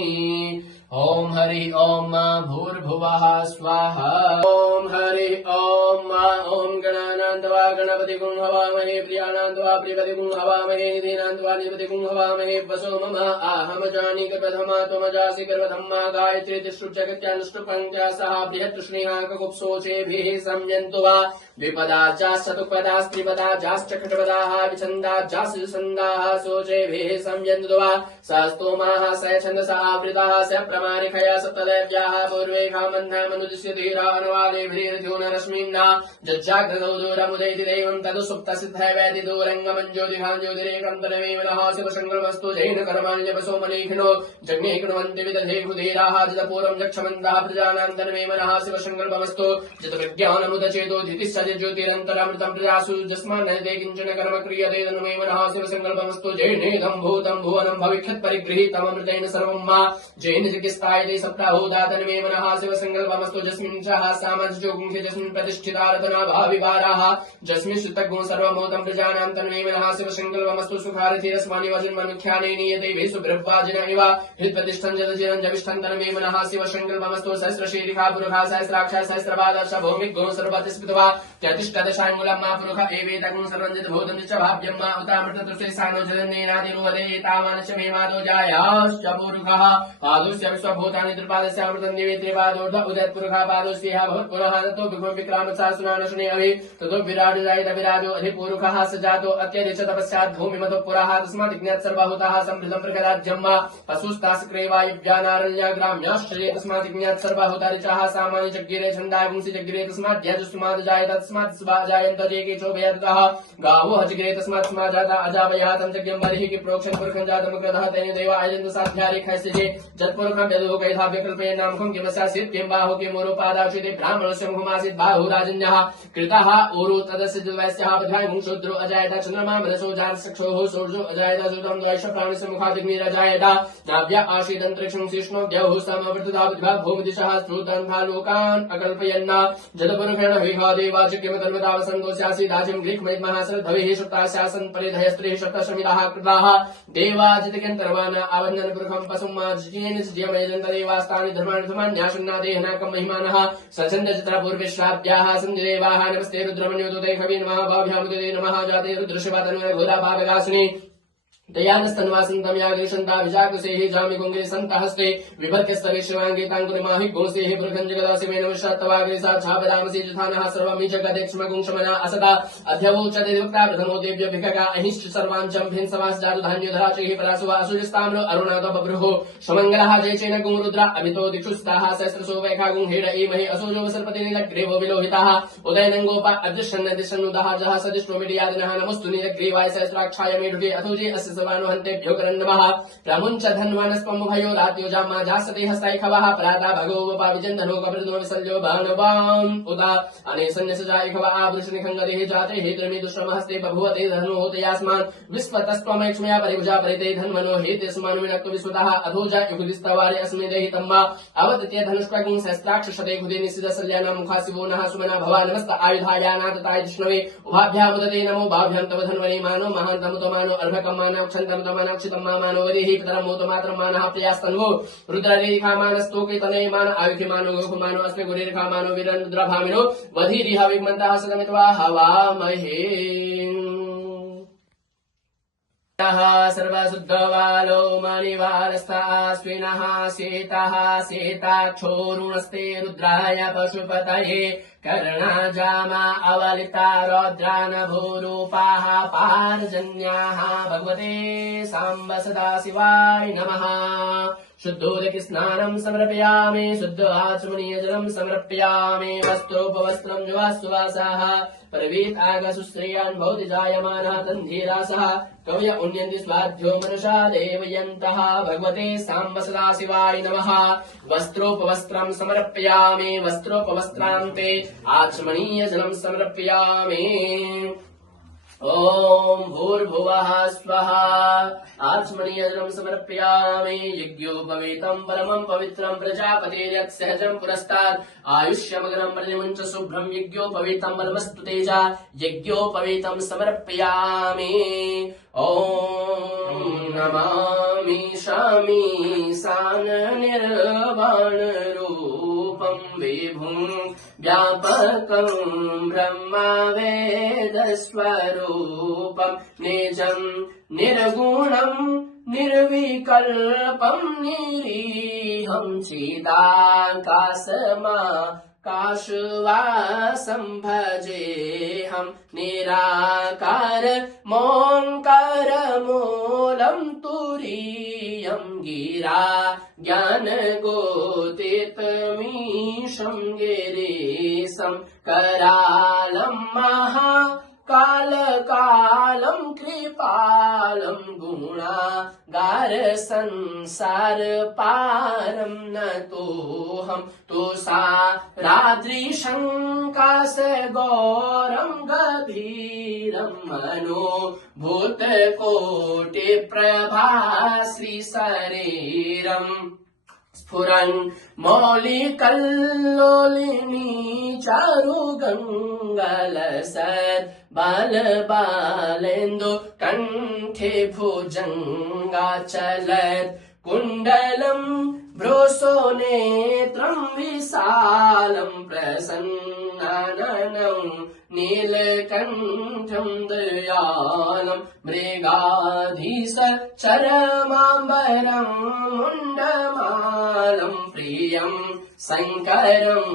ओम हरि ओम भूर्भुवः स्वाहा। ओम हरि ओम गणानान्त्वा गणपतिगुं हवामहे प्रियाणान्त्वा प्रियपतिगुं हवामहे निधीनान्त्वा निधीपतिगुं हवामहे वसो मम आहम जानीक प्रथमा त्वमजासि गर्भधम्मा गायत्री तिसृजगत्यानुष्टुपङ्क्त्या सह बृहत्तुष्णीहाककुप्सोचेभिः संयन्तु वा द्विपदाश्चास्तुपदास्त्रिपदाश्च खट्पदाः विछन्दाश्च छन्दाः शोचेभिः संयन्तु वा सस्तोमाः स छन्दसा आवृताः स प्रमाणिकया सप्तदैव्याः पूर्वेखा मन्ना मनुजस्य धीरानुवादेभिर्ध्योनरश्मिन्ना जज्जाग्रदौ दूरमुदैति दैवं तदु सुप्तसिद्धैवेति दूरङ्गमं ज्योतिषां ज्योतिरेकं तदमेव नः शिवशङ्करमस्तु जैन कर्माण्यपसो मनीखिनो जग्ने कृण्वन्ति विदधे हृदीराः जितपूर्वं जक्षमन्तः प्रजानां तन्मेव नः शिवशङ्कल्पमस्तु जितविज्ञानमुदचेतो धितिश्च ज्योतिरन्तरामृतं प्रजासु जस्मान्नैते किञ्चन कर्म क्रियते तन्मेव नः शिवशङ्कल्पमस्तु जैनेदं भूतं भुवनं भविष्यत्परिगृहीतममृतेन सर्वं मा जैन चिकित्सायते सप्ताहोदा तन्मेव नः शिवसङ्कल्पमस्तु जस्मिन् च सामजोगुंसे जस्मिन् प्रतिष्ठिता रत्ना भाविवाराः जस्मिन् श्रुतगुं सर्वमोदं प्रजानां तन्मेव नः शिवसङ्कल्पमस्तु सुखारथिरस्मानि वजन्मनुख्याने नीयते वेसुब्रह्वाजिन इव हृत्प्रतिष्ठं जलचिरं जविष्ठं तन्मेव नः शिवसङ्कल्पमस्तु सहस्रशीरिखा पुरुखा सहस्राक्षा सहस्रपादश्च भौमिकगुं सर्वतिस्मृत्वा चतुष्टदशाङ्गुलं मा पुरुख एवेतगुं सर्वं भूतं च भाव्यं मा उतामृततुष्टे सानो जलन्नेनादिनुवदे तावानश्च मे मादो जायाश्च पुरुखः पादोस्य विश्वभूतानि त्रिपादस्य अमृतं निवेत्रे पादोर्ध उदयत्पुरुखा पादोस्येह भवत्पुरः ततो विभ्रम विक्रामत्सासुनानशुने अभि ततो विराजो जायत विराजो अधिपुरुखः स जातो अत्यधिक तपस्यात् भूमिमतो पुरः तस्मात् ज्ञात् सर्वभूताः समृद्धं प्रखदाज्यं मा पशुस्तास्क्रे वायुव्यानारण्य ग्राम्याश्चर्ये तस्मात् ज्ञात् सर्वभूता ऋचाः सामान्य जग्गिरे छन्दाय पुंसि जग्गिरे तस्मात् ध्यजुष्मात् जायत तस्मात् स्वा जायन्त जेके चोभयतः गावो हजगिरे तस्मात् स्मा जाता अजावयातं जग्यं बलिः कि प्रोक्षन् पुरुखं जातं कृतः तेन देवा आयजन्त साध्यारि खैस्यजे जत्पुरुखं यदोकैथा विकल्पये नामकं किमस्यासीत् किं बाहु किं उरुपादाचिते ब्राह्मणस्य मुखमासीत् बाहु राजन्यः कृतः उरु तदस्य द्वैस्यः बध्वाय मुंशूद्रो अजायत चन्द्रमा मदसो जातचक्षुः सूर्यो अजायत सुतं द्वैष प्राणस्य मुखादिग्निरजायत नाभ्य आशीदन्तरिक्षं शिष्णो द्यौः समवर्तता बध्वा भूमिदिशः स्त्रोतन्था लोकान् अकल्पयन् जलपुरुषेण विहादेवाच किमतर्वतावसन्तोस्यासीदाचिं ग्रीक्मयित्मः श्रद्धविः शुक्तास्यासन् परिधयस्त्रिः शब्दशमिदाः कृताः देवाजितकन्तर्वान् आवन्दन पुरुखं पशुमाज्येन ज्यमयजन्त देवास्तानि धर्माणि देहनाकं महिमानः सचन्द चित्र पूर्वे श्राव्याः सञ्जदेवाः नमस्ते रुद्रमन्योदुते कवि नमः भाभ्यामुदे नमः जाते रुद्रशिवातनुर घोरा भागदासिनी दयानस्तन्वासन्तं यागेशन्ताभिजाकुसेः जामिगुङ्गे सन्तहस्ते विभर्गस्तरे शिवाङ्गे ताङ्कुनिमाहि गोसेः पुरुखञ्जगदासिमेन विश्रात्तवाग्रेसा छापदामसि जुथानः सर्वमि जगदेक्ष्मगुंशमना असदा अध्यवोच्यते दुक्ता प्रथमो देव्य भिकका अहिश्च सर्वाञ्चम् भिन्सवास जातुधान्यधराचैः परासुवा असुजस्ताम्रो अरुणातो बभ्रुः सुमङ्गलः जयचेन गुंरुद्रा अमितो दिक्षुस्ताः सहस्रसो वैखागुं हेड ईमहि असोजो वसल्पति नीलग्रीवो विलोहिताः उदयनङ्गोपा अदृश्यन्नदिशन्नुदः जः सदिष्णोमिडियादिनः नमस्तु नीलग्रीवाय सहस्राक्षाय मेढुके अथोजे अस्य सवानुहन्तेभ्यो करन्नमः प्रमुञ्च धन्वनस्पमुभयो रात्योजामा जासते हस्तैखवः प्राता भगवोपविजन्धनो कप्रदो विसल्यो बाणवाम् उदा अनेसन्यसजायखव आवृषनिखङ्गदेः जाते हेत्रमि दुष्टमहस्ते बभुवते धनुहोतयास्मान् विस्वतस्त्वमैक्ष्मया परिभुजा परिते धन्वनो हेतेस्मान् विनक्तु विस्वतः अधोजा युगदिस्तवारे अस्मै देहितं मा अवदत्य धनुष्प्रगुं सहस्राक्षशते खुदे निःसितसल्यानां मुखासिवो नः सुमना भवा नमस्त आयुधायानातताय जिष्णवे उभाभ्यामुदते नमो भाभ्यां तव धन्वने मानो महान्तमुतमानो अर्भकं क्षन्तम् तमनक्षितं मानो वरिः पितरं मोतमात्रं मानः प्रियास्तन्वो रुद्ररेखामानस्तोके तनयमान आयुधिमानो गोकुमानो अस्मे गुरेखामानो वीरन्द्रभामिनो वधीरिह विग्मन्तः सदमित्वा हवामहे सर्वशुद्धवालो मणिवारस्ताश्विनः सीतः सीताक्षोरुणस्ते रुद्राय पशुपतये कर्णाजामा अवलिता रौद्रानभूरूपाः पारजन्याः भगवते साम्ब सदाशिवाय नमः। शुद्धोदकस्नानं समर्पयामि शुद्ध आचमनीयजलं समर्पयामि वस्त्रोपवस्त्रं जुवासुवासाः प्रवीत आगसुश्रेयान् भवति जायमानः तन्धीरासः कवय उन्यन्ति स्वाध्यो मनुषा देवयन्तः भगवते साम्ब सदाशिवाय नमः वस्त्रोपवस्त्रं समर्पयामि वस्त्रोपवस्त्रान्ते आचमनीयजलं समर्पयामि ॐ भूर्भुवः स्वः आचमनीयजलं समर्पयामि यज्ञोपवीतं परमं पवित्रं प्रजापतेर्यत् सहजं पुरस्तात् आयुष्यमग्रं प्रतिमुञ्च शुभ्रं यज्ञोपवीतं परमस्तु तेजा यज्ञोपवीतं समर्पयामि ॐ नमामि शामीशाननिर्वाणरूपं विभुं व्यापकं ब्रह्मवेदस्वरूपं निजं निर्गुणं निर्विकल्पं निरीहं चिदाकाशवासं भजेऽहं निराकार मोङ्कारमूलं तुरीयं गिरा ज्ञानगोतितमीशं गिरीशं करालं महाकालकालं कृपालं गुणागार संसार पारं नतोऽहं तुषाराद्रिशङ्काशगौरं गभीरं मनो भूतकोटिप्रभाश्रीशरीरम् स्फुरन् मौलिकल्लोलिनी चारुगङ्गलसत् बालबालेन्दु कण्ठे भुजङ्गाचलत् कुण्डलं भ्रूसो नेत्रं विशालं प्रसन्नाननं नीलकण्ठं दयालं मृगाधीश चरमाम्बरं मुण्डमालं प्रियं शङ्करं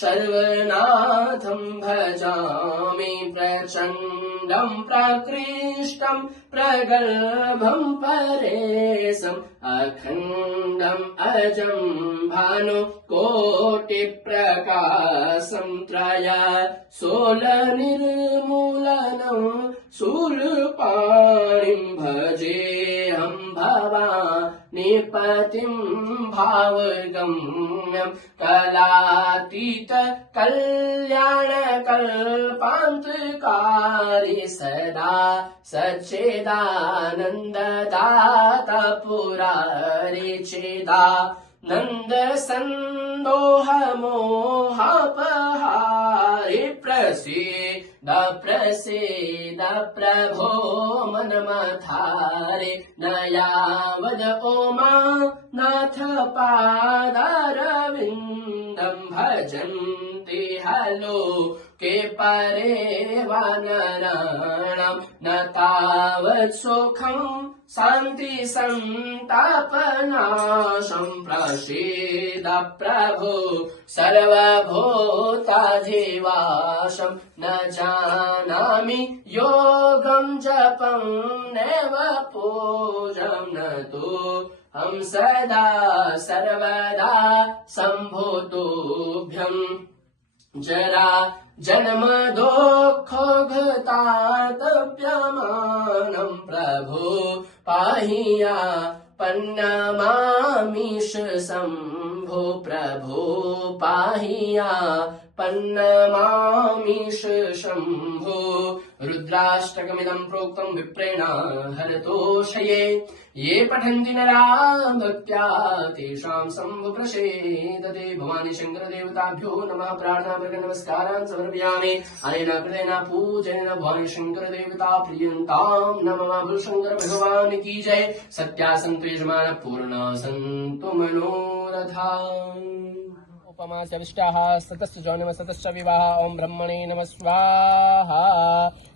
सर्वनाथं भजामि प्रचण्डं प्रकृष्टं प्रगल्भं परेशम् अखण्डम् अजं भानु कोटिप्रकाशं त्रय सोलनिर्मूलनं शूलपाणिं भजेऽहं भवानीपतिं भावगम्यं कलातीत कल्याणकल्पान्तकारी सदा सच्चिदानन्ददाता पुरारी चेदा नन्द सन्दोह मोहापहारि प्रसीद प्रसीद प्रभो मनमथारे न यावद ओमा नाथ पादारविन्दं भजन्ति हलो के परे वानराणां न तावत् सुखं शान्ति सन्तापनाशं प्रसीद प्रभो सर्वभूताधिवासं न जानामि योगं जपं नैव पूजं न तु हम सदा सर्वदा सम्भूतुभ्यम् जरा जन्म दुःखघतातप्यमानं प्रभो पाहिया पन्नमामीश शम्भो प्रभो पाहिया पन्नमामीश शम्भो रुद्राष्टकमिदं प्रोक्तं विप्रेण हरतोषये ये पठन्ति नरा भक्त्या तेषां शम्भु प्रसीदते भवानी शंकर देवताभ्यो नमः प्रार्थना नमस्कारान् समर्पयामि अनेन कृतेन पूजनेन भवानी शंकर देवता प्रियन्तां नमः शंकर भगवान की जय सत्या सन्तु यजमान पूर्ण सन्तु मनोरथा। उपमास्य विष्टाः सतश्च जौनम सतश्च विवाह ओम ब्रह्मणे नमः स्वाहा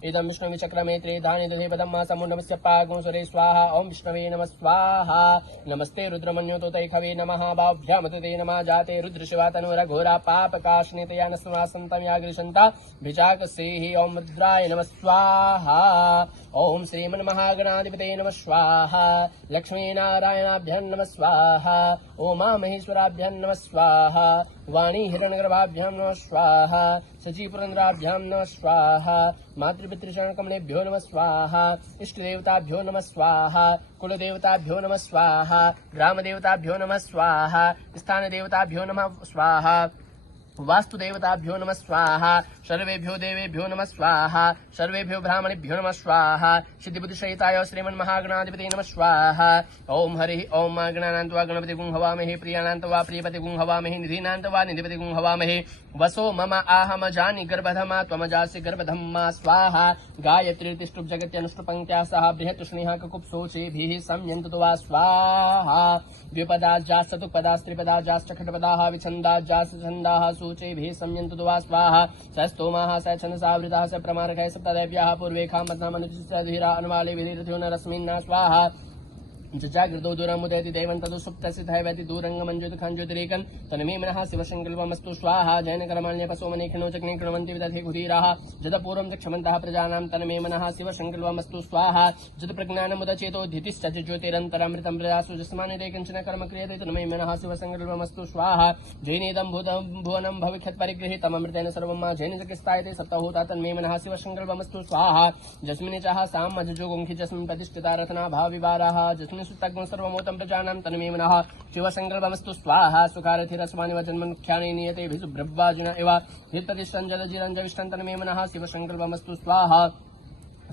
इदं विष्णवे चक्रमे त्रिधानि दधे पदं मासमो नमस्य पागुं सुरे स्वाहा ओम विष्णवे नमः स्वाहा नमस्ते रुद्रमन्योतैखवे नमः बाभ्यामते नमः जाते रुद्रशिवा तनुरघोरा पापकाशनितया नस्वासन्तं यागृशन्ता भिजाकसेहि ओम रुद्राय नमः स्वाहा ओम श्रीमन्महागणाधिपते नमः स्वाहा लक्ष्मीनारायणाभ्यां नमः स्वाहा ओमा महेश्वराभ्यां नमः स्वाहा वाणी हिरण्यगर्भाभ्यां नमः स्वाहा सचीपुरन्द्राभ्यां नमः स्वाहा मातृपितृशरणकमलेभ्यो नमः स्वाहा इष्टदेवताभ्यो नमः स्वाहा कुलदेवताभ्यो नमः स्वाहा ग्रामदेवताभ्यो नमः स्वाहा स्थानदेवताभ्यो नमः स्वाहा वास्तुदेवताभ्यो नमः स्वाहा सर्वेभ्यो देवेभ्यो नमः स्वाहा सर्वेभ्यो ब्राह्मणेभ्यो नमः स्वाहा सिद्धिबुद्धिसहिताय श्रीमन्महागणाधिपते नमः स्वाहा ओम हरि ओम गणानान्त्वा गणपति गुं हवामहे प्रियानान्त्वा प्रियपति गुं हवामहे निधिनान्त्वा निधिपति गुं हवामहे वसो मम आहम जानि गर्भधमा त्वमजासि गर्भधम्मा स्वाहा गायत्री तिष्ठुप जगत्यनुष्टुपङ्क्त्या सह बृहत् स्नेहा ककुप्सोचेभिः संयन्तु वा स्वाहा द्विपदाज्जास् चतुःपदास् त्रिपदाज्जाश्च खट्पदाः विछन्दाज्जास् छन्दाः सूचेभिः संयन्तु वा स्वाहा सस्तोमाः स छन्दसावृताः स प्रमारकः सप्तदेव्याः पूर्वेखां मध्नामनुचिधीरा अनुवाले विधिरथ्यो न रश्मिन्ना स्वाहा जागृतो दूरमुदयति देवं तदु सुप्तसिद्धैवति दूरङ्गमञ्जुत खञ्जुतिरेकन् तन्मे मनः शिवसङ्कल्पमस्तु स्वाहा जैनकर्माण्यपसोमनेखिनो जग्ने कृण्वन्ति विदधे घुधीराः जतपूर्वं च क्षमन्तः प्रजानां तन्मे मनः शिवसङ्कल्पमस्तु स्वाहा जतप्रज्ञानमुदचेतो ज्योतिरन्तरमृतं प्रजासु जस्मानिरे किञ्चन कर्म क्रियते तन्मे मनः शिवसङ्कल्पमस्तु स्वाहा जैनेदं भुवनं भविष्यत्परिगृहीतममृतेन सर्वं मा जैनजगस्तायते सप्तहोता तन्मे मनः शिवसङ्कल्पमस्तु स्वाहा जस्मिन् चाह सामजोगुंखि जस्मिन् प्रतिष्ठिता रत्ना भाविवाराः जस्मिन् सुतग्ं सर्वमोतं प्रजानां तन्मे मनः शिवसङ्कल्पमस्तु स्वाहा सुखारथिरस्मानि वजन्मनुख्यानि नियते भिसुब्रह्वाजुन इव हिततिष्ठञ्जलजिरञ्जविष्ठं तन्मे मनः शिवसङ्कल्पमस्तु स्वाहा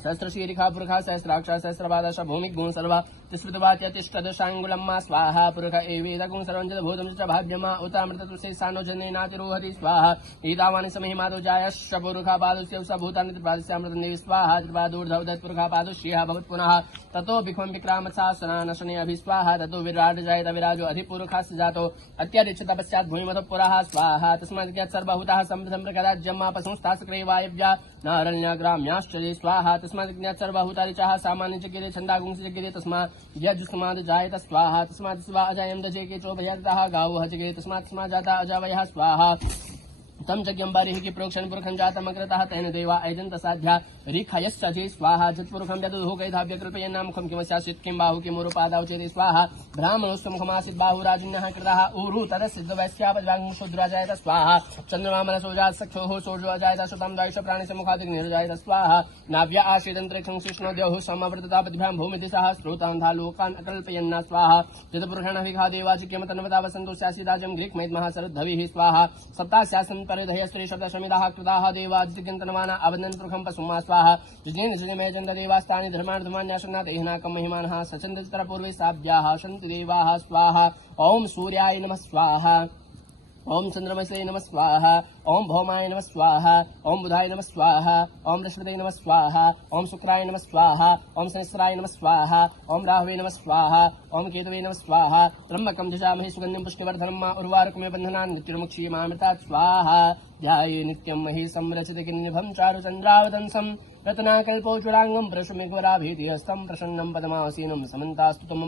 सहस्रशीरिखा पुरुखा सहस्राक्षा सहस्रपादश भूमिगुं सर्वा तिस्मृतवात्यतिष्ठदशाङ्गुलम्मा स्वाहा पुरुख एवेदगुं सर्वं जदभूतं च भाव्यमा उतामृततुषेसानो जनेनातिरोहति स्वाहा एतावानि समेहिमादो जायश्च पुरुखा पादस्य सभूतानि त्रिपादस्यामृतं देवि स्वाहा त्रिपादूर्धवदत्पुरुखा पादुष्यः भवत् पुनः ततो भिक्वं विक्रामसासनानशने अभिस्वाहा ततो विराट जायत विराजो अधिपुरुखास्य जातो अत्यादिच्छ तपस्यात् भूमिमतः पुरः स्वाहा तस्मात् सर्वभूताः सम्प्रदाज्यमापसंस्थासक्रे वायव्या नारण्याग्राम्याश्च स्वाहा तस्मात् सर्वभूतानि चाह सामान्य जगेते छन्दागुंसि जगेते तस्मात् यजुष्माद् जायत स्वाहा तस्मात् स्वा अजायं दजे के चोभयतः गावः जगे तस्मात् स्मा जाता अजावयः स्वाहा तम जज्ञं बारिः की प्रोक्षण पुरुखं जातमग्रतः तेन देवा ऐजन्त साध्या रिखयश्च जे स्वाहा जत्पुरुखं यदुः कैधाभ्य कल्पयन्नां मुखं किमस्यासित् किं बाहु किमुरुपादाव चेति स्वाहा ब्राह्मणोस्तमुखमासीत् बाहुराजिन्यः कृतः ऊरु तदसिद्धवैस्यापद्वाङ् शूद्राजायत स्वाहा चन्द्रमामलसोजात् सख्योः सोऽजायत श्रुतं द्वैष प्राणिस्य मुखादिग्निर्जायत स्वाहा नाव्य आश्रितन्तरिक्षं कृष्णद्योः समवर्ततापद्भ्यां भूमिदिशः श्रोतान्धा लोकान् अकल्पयन्ना स्वाहा जतपुरुषेण विघा देवाचिक्यमतन्वता वसन्तो स्यासिदाजं ग्रीक्मैद्मः सरद्धविः स्वाहा सप्तास्यासन् परिधय स्त्री शब्दशमिदाः कृताः देवाजिगन्तनमाना अवदन् पुरुखं पशुमा स्वाहा जिज्ञेन जनिमयजन्त देवास्तानि धर्माणधर्मान्यासन्नाथ एहनाकं महिमानः सचन्दतरपूर्वे साभ्याः सन्ति देवाः स्वाहा ओम सूर्याय नमः स्वाहा ओम चंद्रमसे नमः स्वाहा ओम भौमाय नमः स्वाहा ओम बुधाय नमः स्वाहा ओम बृहस्पतये नमः स्वाहा ओम शुक्राय नमः स्वाहा ओम सहस्राय नमः स्वाहा ओम राहवे नमः स्वाहा ओम केतवे नमः स्वाहा त्र्यंबकं दशामहे सुगन्धिं पुष्टिवर्धनं मा उर्वारुकमे बन्धनान् मृत्युर्मुक्षीयमामृतात् स्वाहा ध्याये नित्यं महि संरचितकिन्निभं चारुचन्द्रावतंसं रत्नाकल्पोज्ज्वलाङ्गं प्रशुमेघवराभीतिहस्तं प्रसन्नं पदमासीनं समन्तास्तु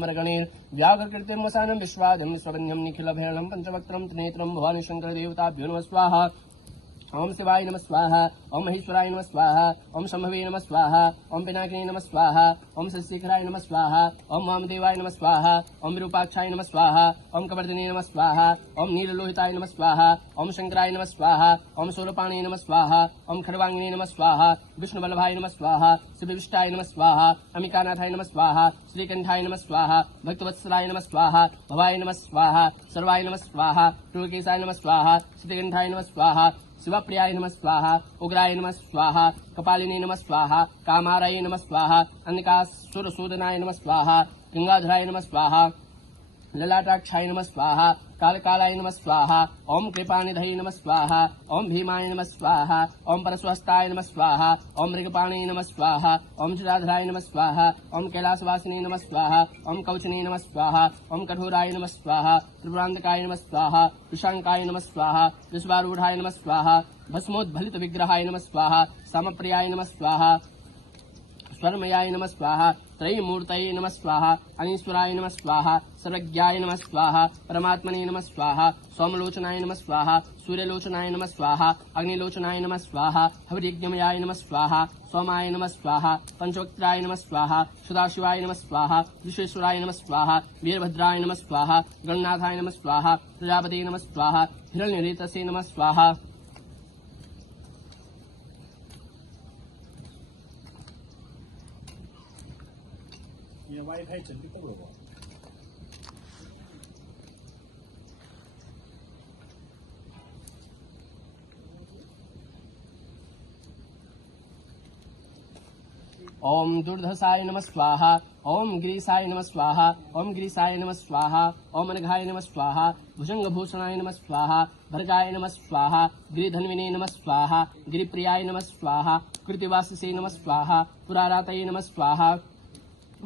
व्याघ्रकृत्यं वसानं विश्वादं स्वबन्ध्यं निखिलभैरणं पञ्चवक्त्रं त्रिनेत्रं भवानी शङ्करदेवताभ्यो नमः स्वाहा ओम शिवाय नमः स्वाहा ओम महेश्वराय नमः स्वाहा ओम शंभवे नमः स्वाहा ओम पिनाकिने नमः स्वाहा ओम शशिखराय नमः स्वाहा ओम वामदेवाय नमः स्वाहा ओम विरूपाक्षाय नमः स्वाहा ओम कवर्दिने नमः स्वाहा ओम नीललोहिताय नमः स्वाहा ओम शंकराय नमः स्वाहा ओम शूलपाणे नमः स्वाहा ओम खड्वांगिने नमः स्वाहा विष्णुवल्लभाय नमः स्वाहा शिवविष्टाय नमः स्वाहा अमिकानाथाय नमः स्वाहा श्रीकंठाय नमः स्वाहा भक्तवत्सलाय नमः स्वाहा भवाय नमः स्वाहा सर्वाय नमः स्वाहा टूकेशाय नमः स्वाहा श्रीकंठाय नमः स्वाहा शिवप्रियाय नमः स्वाहा उग्राय नमः स्वाहा कपालिने नमः स्वाहा कामाराय नमः स्वाहा अन्नकासुरसूदनाय नमः स्वाहा गंगाधराय नमः स्वाहा ललाटाक्षाय नमः स्वाहा कालकालाय नमः स्वाहा ओम कृपानिधये नमः स्वाहा ओम भीमाय नमः स्वाहा ओम परस्वस्ताय नमः स्वाहा ओम मृगपाणे नमः स्वाहा ओम जटाधराय नमः स्वाहा ओम कैलासवासिने नमः स्वाहा ओम कवचने नमः स्वाहा ओम कठोराय नमः स्वाहा त्रिपुरांतकाय नमः स्वाहा कृशांकाय नमः स्वाहा विश्वारूढ़ाय नमः स्वाहा भस्मोद्भलित विग्रहाय नमः स्वाहा समप्रियाय नमः स्वाहा स्वर्मयाय नमः स्वाहा त्रयीमूर्तये नमः स्वाहा अनीश्वराय नमः स्वाहा सर्वज्ञाय नमः स्वाहा परमात्मने नमः स्वाहा सोमलोचनाय नमः स्वाहा सूर्यलोचनाय नमः स्वाहा अग्निलोचनाय नमः स्वाहा हविर्यज्ञमयाय नमः स्वाहा सोमाय नमः स्वाहा पंचवक्त्राय नमः स्वाहा सदाशिवाय नमः स्वाहा विश्वेश्वराय नमः स्वाहा वीरभद्राय नमः स्वाहा गणनाथाय नमः स्वाहा प्रजापते नमः स्वाहा हिरण्यरेतसे नमः स्वाहा। ये वाईफाई चलती कब होगा? ओम दुर्धसाय नमः स्वाहा ओम गिरीशाय नमः स्वाहा ओम गिरीशाय नमः स्वाहा ओम अनघाय नमः स्वाहा भुजंगभूषणाय नमः स्वाहा भर्गाय नमः स्वाहा गिरिधन्विने नमः स्वाहा गिरिप्रियाय नमः स्वाहा कृतिवासिसे नमः स्वाहा पुरारातये नमः स्वाहा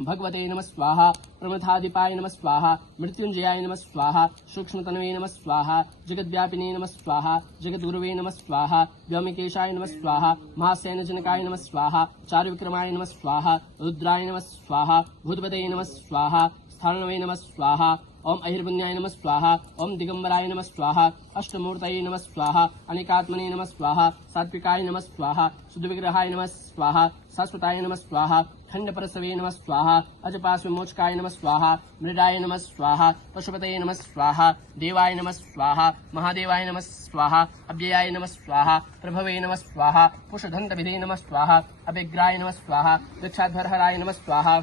भगवते नमः स्वाहा प्रमथाधिपाय नमः स्वाहा मृत्युंजयाय नमः स्वाहा सूक्ष्मतनवे नमः स्वाहा जगद्व्यापिने नमः स्वाहा जगद्गुरुवे नमः स्वाहा व्योमकेशाय नमः स्वाहा महासैन्यजनकाय नमः स्वाहा चारुविक्रमाय नमः स्वाहा रुद्राय नमः स्वाहा भूतपते नमः स्वाहा स्थानवे नमः स्वाहा ओम अहिर्पुण्याय नमः स्वाहा ओम दिगंबराय नमः स्वाहा अष्टमूर्तये नमः स्वाहा अनेकात्मने नमः स्वाहा सात्विकाय नमः स्वाहा शुद्धविग्रहाय नमः स्वाहा शाश्वताय नमः स्वाहा खंडपरसवे नमः स्वाहा अजपाश्वमोचकाय नमः स्वाहा मृडाय नमः स्वाहा पशुपतये नमः स्वाहा देवाय नमः स्वाहा महादेवाय नमः स्वाहा अव्ययाय नमः स्वाहा प्रभवे नमः स्वाहा पुषधन्तविधे नमः स्वाहा अभिग्राय नमः स्वाहा वृक्षाध्वरहराय नमः स्वाहा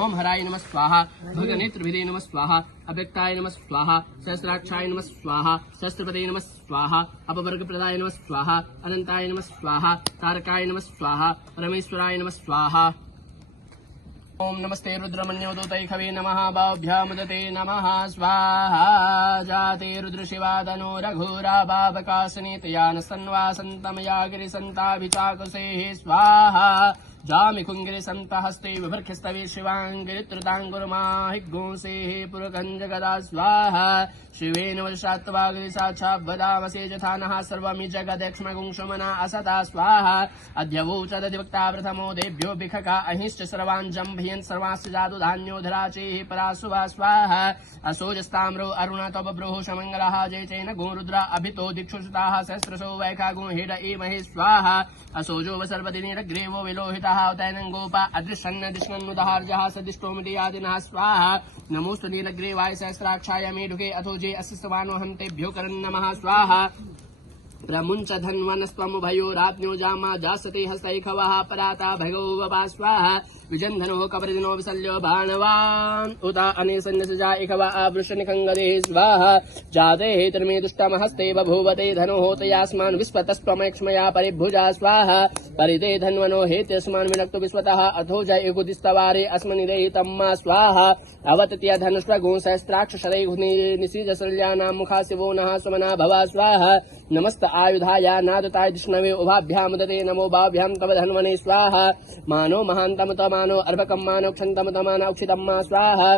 ओम हराय नमः स्वाहा भगनेत्रभिदे नमः स्वाहा अव्यक्ताय नमः स्वाहा सहस्राक्षाय नमः स्वाहा सहस्रपदे नमः स्वाहा अपवर्गप्रदाय नमः स्वाहा अनंताय नमः स्वाहा तारकाय नमः स्वाहा परमेश्वराय नमः स्वाहा। ओम नमस्ते रुद्रमन्योदूतैखवे नमः बाभ्यामुदते नमः स्वाहा जाते रुद्रशिवादनो रघुरा बाबकासनीतयान सन्वासन्तमया गिरिसन्ताभिचाकुसेः स्वाहा जामिखुंगिरि संत हस्ते विभर्खस्तवे शिवांगिरि त्रितांगुरमाहिगोसेः पुरकंजगदा स्वाहा शिवेन वशात्वागिरि साक्षात् वदामसे जथानः सर्वमि जगदक्ष्मगुंशमना असता स्वाहा अध्यवोचदधिवक्ता प्रथमो देभ्यो भिखका अहिश्च सर्वान् जम्भयन् सर्वांश्च जादुधान्योधराचेः परासुवा स्वाहा असोजस्ताम्रो अरुण तवब्रूः समङ्गलः जय चैन गोरुद्रा अभितो दिक्षुषुताः सहस्रशो वैखा गुहेड एमहे स्वाहा असोजो सर्वदिनेरग्रेवो विलोहितः उतैनं गोपा अदृशन्न दिष्णन्नुदहार्जः सदिष्टोमितियादिनः स्वाहा नमोस्तु नीलग्रीवाय सहस्राक्षाय मेढुके अथो जे अस्तिस्तवानो हम तेभ्यो करन् नमः स्वाहा प्रमुञ्च धन्वनस्त्वमुभयोराज्ञो जामा जासते हस्तैखवः पराता भगवो स्वाहा विजन्धनो कबरदिनो विसल्यो बाणवान् उत अनेसन्नसजा इखवा आवृषनिखङ्गदे स्वाहा जाते हेतर्मे दुष्टमहस्ते बभूवते धनो होतयास्मान् विश्वतस्त्वमैक्ष्मया परिभुजा स्वाहा परिते धन्वनो हेत्यस्मान् विनक्तु विश्वतः अथो जय एकुदिस्तवारे अस्मनिदे तम्मा स्वाहा अवतत्य धनुष्वगुं सहस्राक्षशरै निसीजसल्यानां मुखा शिवो नः सुमना भवा स्वाहा नमस्त आयुधाया नादताय विष्णवे उभाभ्यामुदते नमो बाभ्यां तव धन्वने स्वाहा मानो महान्तम तमानो अर्भकं मानो क्षन्तम तमानो उक्षितं स्वाहा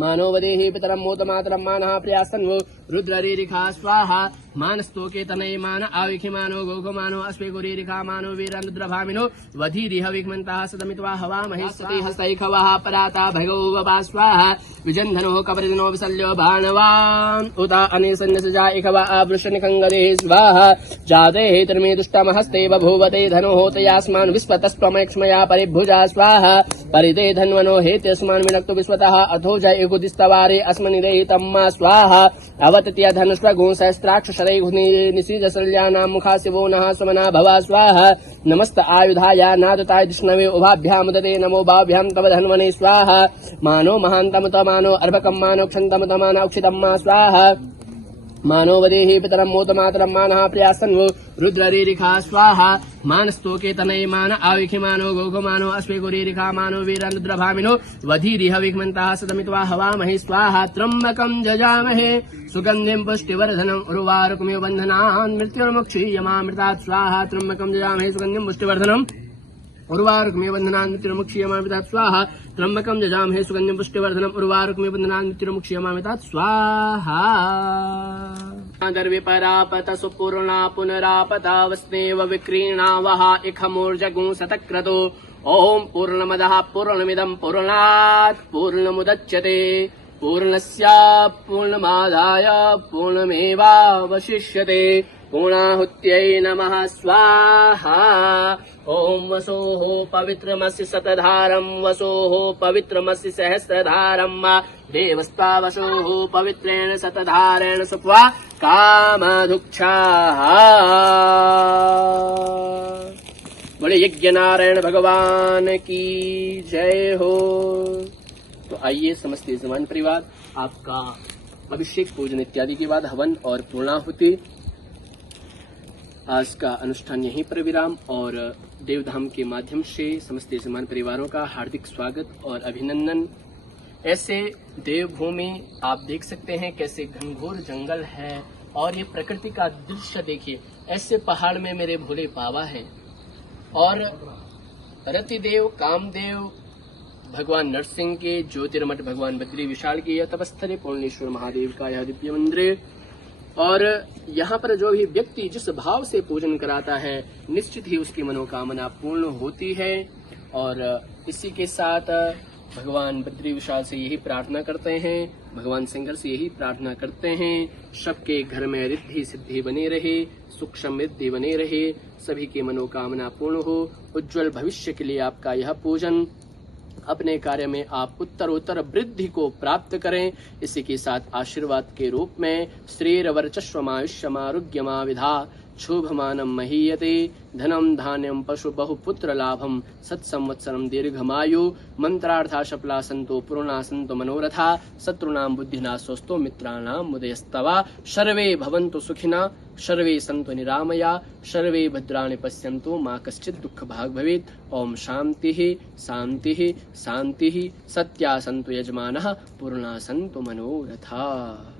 मानो वदेहि पितरं मोदमातरं मानः प्रियास्तन्वो रुद्ररीरिखा स्वाहा मानस्तोके तनये मान आविखि मानो गोघमानो अश्वे गुरीरिखा मानो वीररुद्रभामिनो वधीरिह विघ्मन्तः सदमित्वा हवा महेशति हस्तैखवः पराता भगवो स्वाहा विजन्धनो कबरदिनो विसल्यो बाणवान् उत अनेसन्नसजा इखवा आवृषनिखङ्गदे स्वाहा जाते हेतर्मे दुष्टमहस्ते बभूवते धनो होतयास्मान् विश्वतस्त्वमैक्ष्मया परिभुजा स्वाहा परिते धन्वनो हेत्यस्मान् विनक्तु विश्वतः अथो जय एकुदिस्तवारे अस्मनिदे तम्मा स्वाहा अवतत्य धनुष्वगुं सहस्राक्षशरै निसीजसल्यानां मुखा शिवो नः सुमना भवा स्वाहा नमस्त आयुधाया नादताय विष्णवे उभाभ्यामुदते नमो बाभ्यां तव धन्वने स्वाहा मानो महान्तम तमानो अर्भकं मानो क्षन्तम तमानो उक्षितं स्वाहा मानोवदेहि पितरं मोतमातरं मानः प्रयासन्वो रुद्ररेरिखा स्वाहा मानस्तोके तनये मान आविखि मानो गोघो मानो अश्वे गोरेरिखा मानो वीररुद्रभामिनो वधीरिह विघ्मन्ताः सदमित्वा हवामहे स्वाहा त्र्यम्बकं जजामहे सुगन्धिं पुष्टिवर्धनम् उर्वारुकमिव बन्धनान् मृत्युर्मुक्षीयमामृतात् स्वाहा त्र्यम्बकं जजामहे सुगन्धिं पुष्टिवर्धनम् उर्वारुकमिव बन्धनान् मृत्युर्मुक्षीयमामृतात् स्वाहा त्र्यम्बकं जजामहे सुगन्धिं पुष्टिवर्धनम् उर्वारुकमिव बन्धनान् मृत्युर्मुक्षीयमामृतात् स्वाहा गर्विपरापत सुपूर्णा पुनरापतावस्नेव विक्रीणा वहा इखमूर्जगुं सतक्रतो ॐ पूर्णमदः पूर्णमिदं पूर्णात् पूर्णमुदच्यते पूर्णस्य पूर्णमादाय पूर्णमेवावशिष्यते पूर्णाहुत्यै नमः स्वाहा ॐ वसोः पवित्रमसि शतधारं वसोः पवित्रमसि सहस्रधारं देवस्त्वा वसोः पवित्रेण शतधारेण सुप्त्वा कामधुक्षाः बोले यज्ञ नारायण भगवान की जय हो। तो आइए समस्त यजमान परिवार, आपका अभिषेक पूजन इत्यादि के बाद हवन और पूर्णाहुति, आज का अनुष्ठान यहीं पर विराम और देवधाम के माध्यम से समस्त यजमान परिवारों का हार्दिक स्वागत और अभिनंदन। ऐसे देवभूमि आप देख सकते हैं कैसे घनघोर जंगल है और ये प्रकृति का दृश्य देखिए। ऐसे पहाड़ में मेरे भोले बाबा हैं और रतिदेव, कामदेव, भगवान नरसिंह के, ज्योतिर्मठ भगवान बद्री विशाल के, यह तपस्थली पूर्णेश्वर महादेव का यह दिव्य मंदिर। और यहाँ पर जो भी व्यक्ति जिस भाव से पूजन कराता है निश्चित ही उसकी मनोकामना पूर्ण होती है। और इसी के साथ भगवान बद्री विशाल से यही प्रार्थना करते हैं, भगवान शंकर से यही प्रार्थना करते हैं, सबके घर में रिद्धि सिद्धि बने रहे, सुख समृद्धि बने रहे, सभी की मनोकामना पूर्ण हो, उज्जवल भविष्य के लिए आपका यह पूजन, अपने कार्य में आप उत्तरोत्तर वृद्धि को प्राप्त करें। इसी के साथ आशीर्वाद के रूप में श्रीरवर्चस्वमायुष्यमारोग्यमा विधा शुभमानम महीयते धनम धान्यम पशु बहुपुत्र लाभम सत्संवत्सरम दीर्घमायु मंत्रार्था शपला संतो पूर्णा संतो मनोरथा शत्रुनाम बुद्धिनाशोस्तो मित्राणाम मुदयस्तवा सर्वे भवन्तु सुखिना सर्वे सन्तु निरामया सर्वे भद्राणि पश्यन्तु मा कश्चित् दुःख भाग भवेत्। ओम शान्तिः शान्तिः शान्तिः सत्या सन्तु यजमानः पूर्णा सन्तु मनोरथा।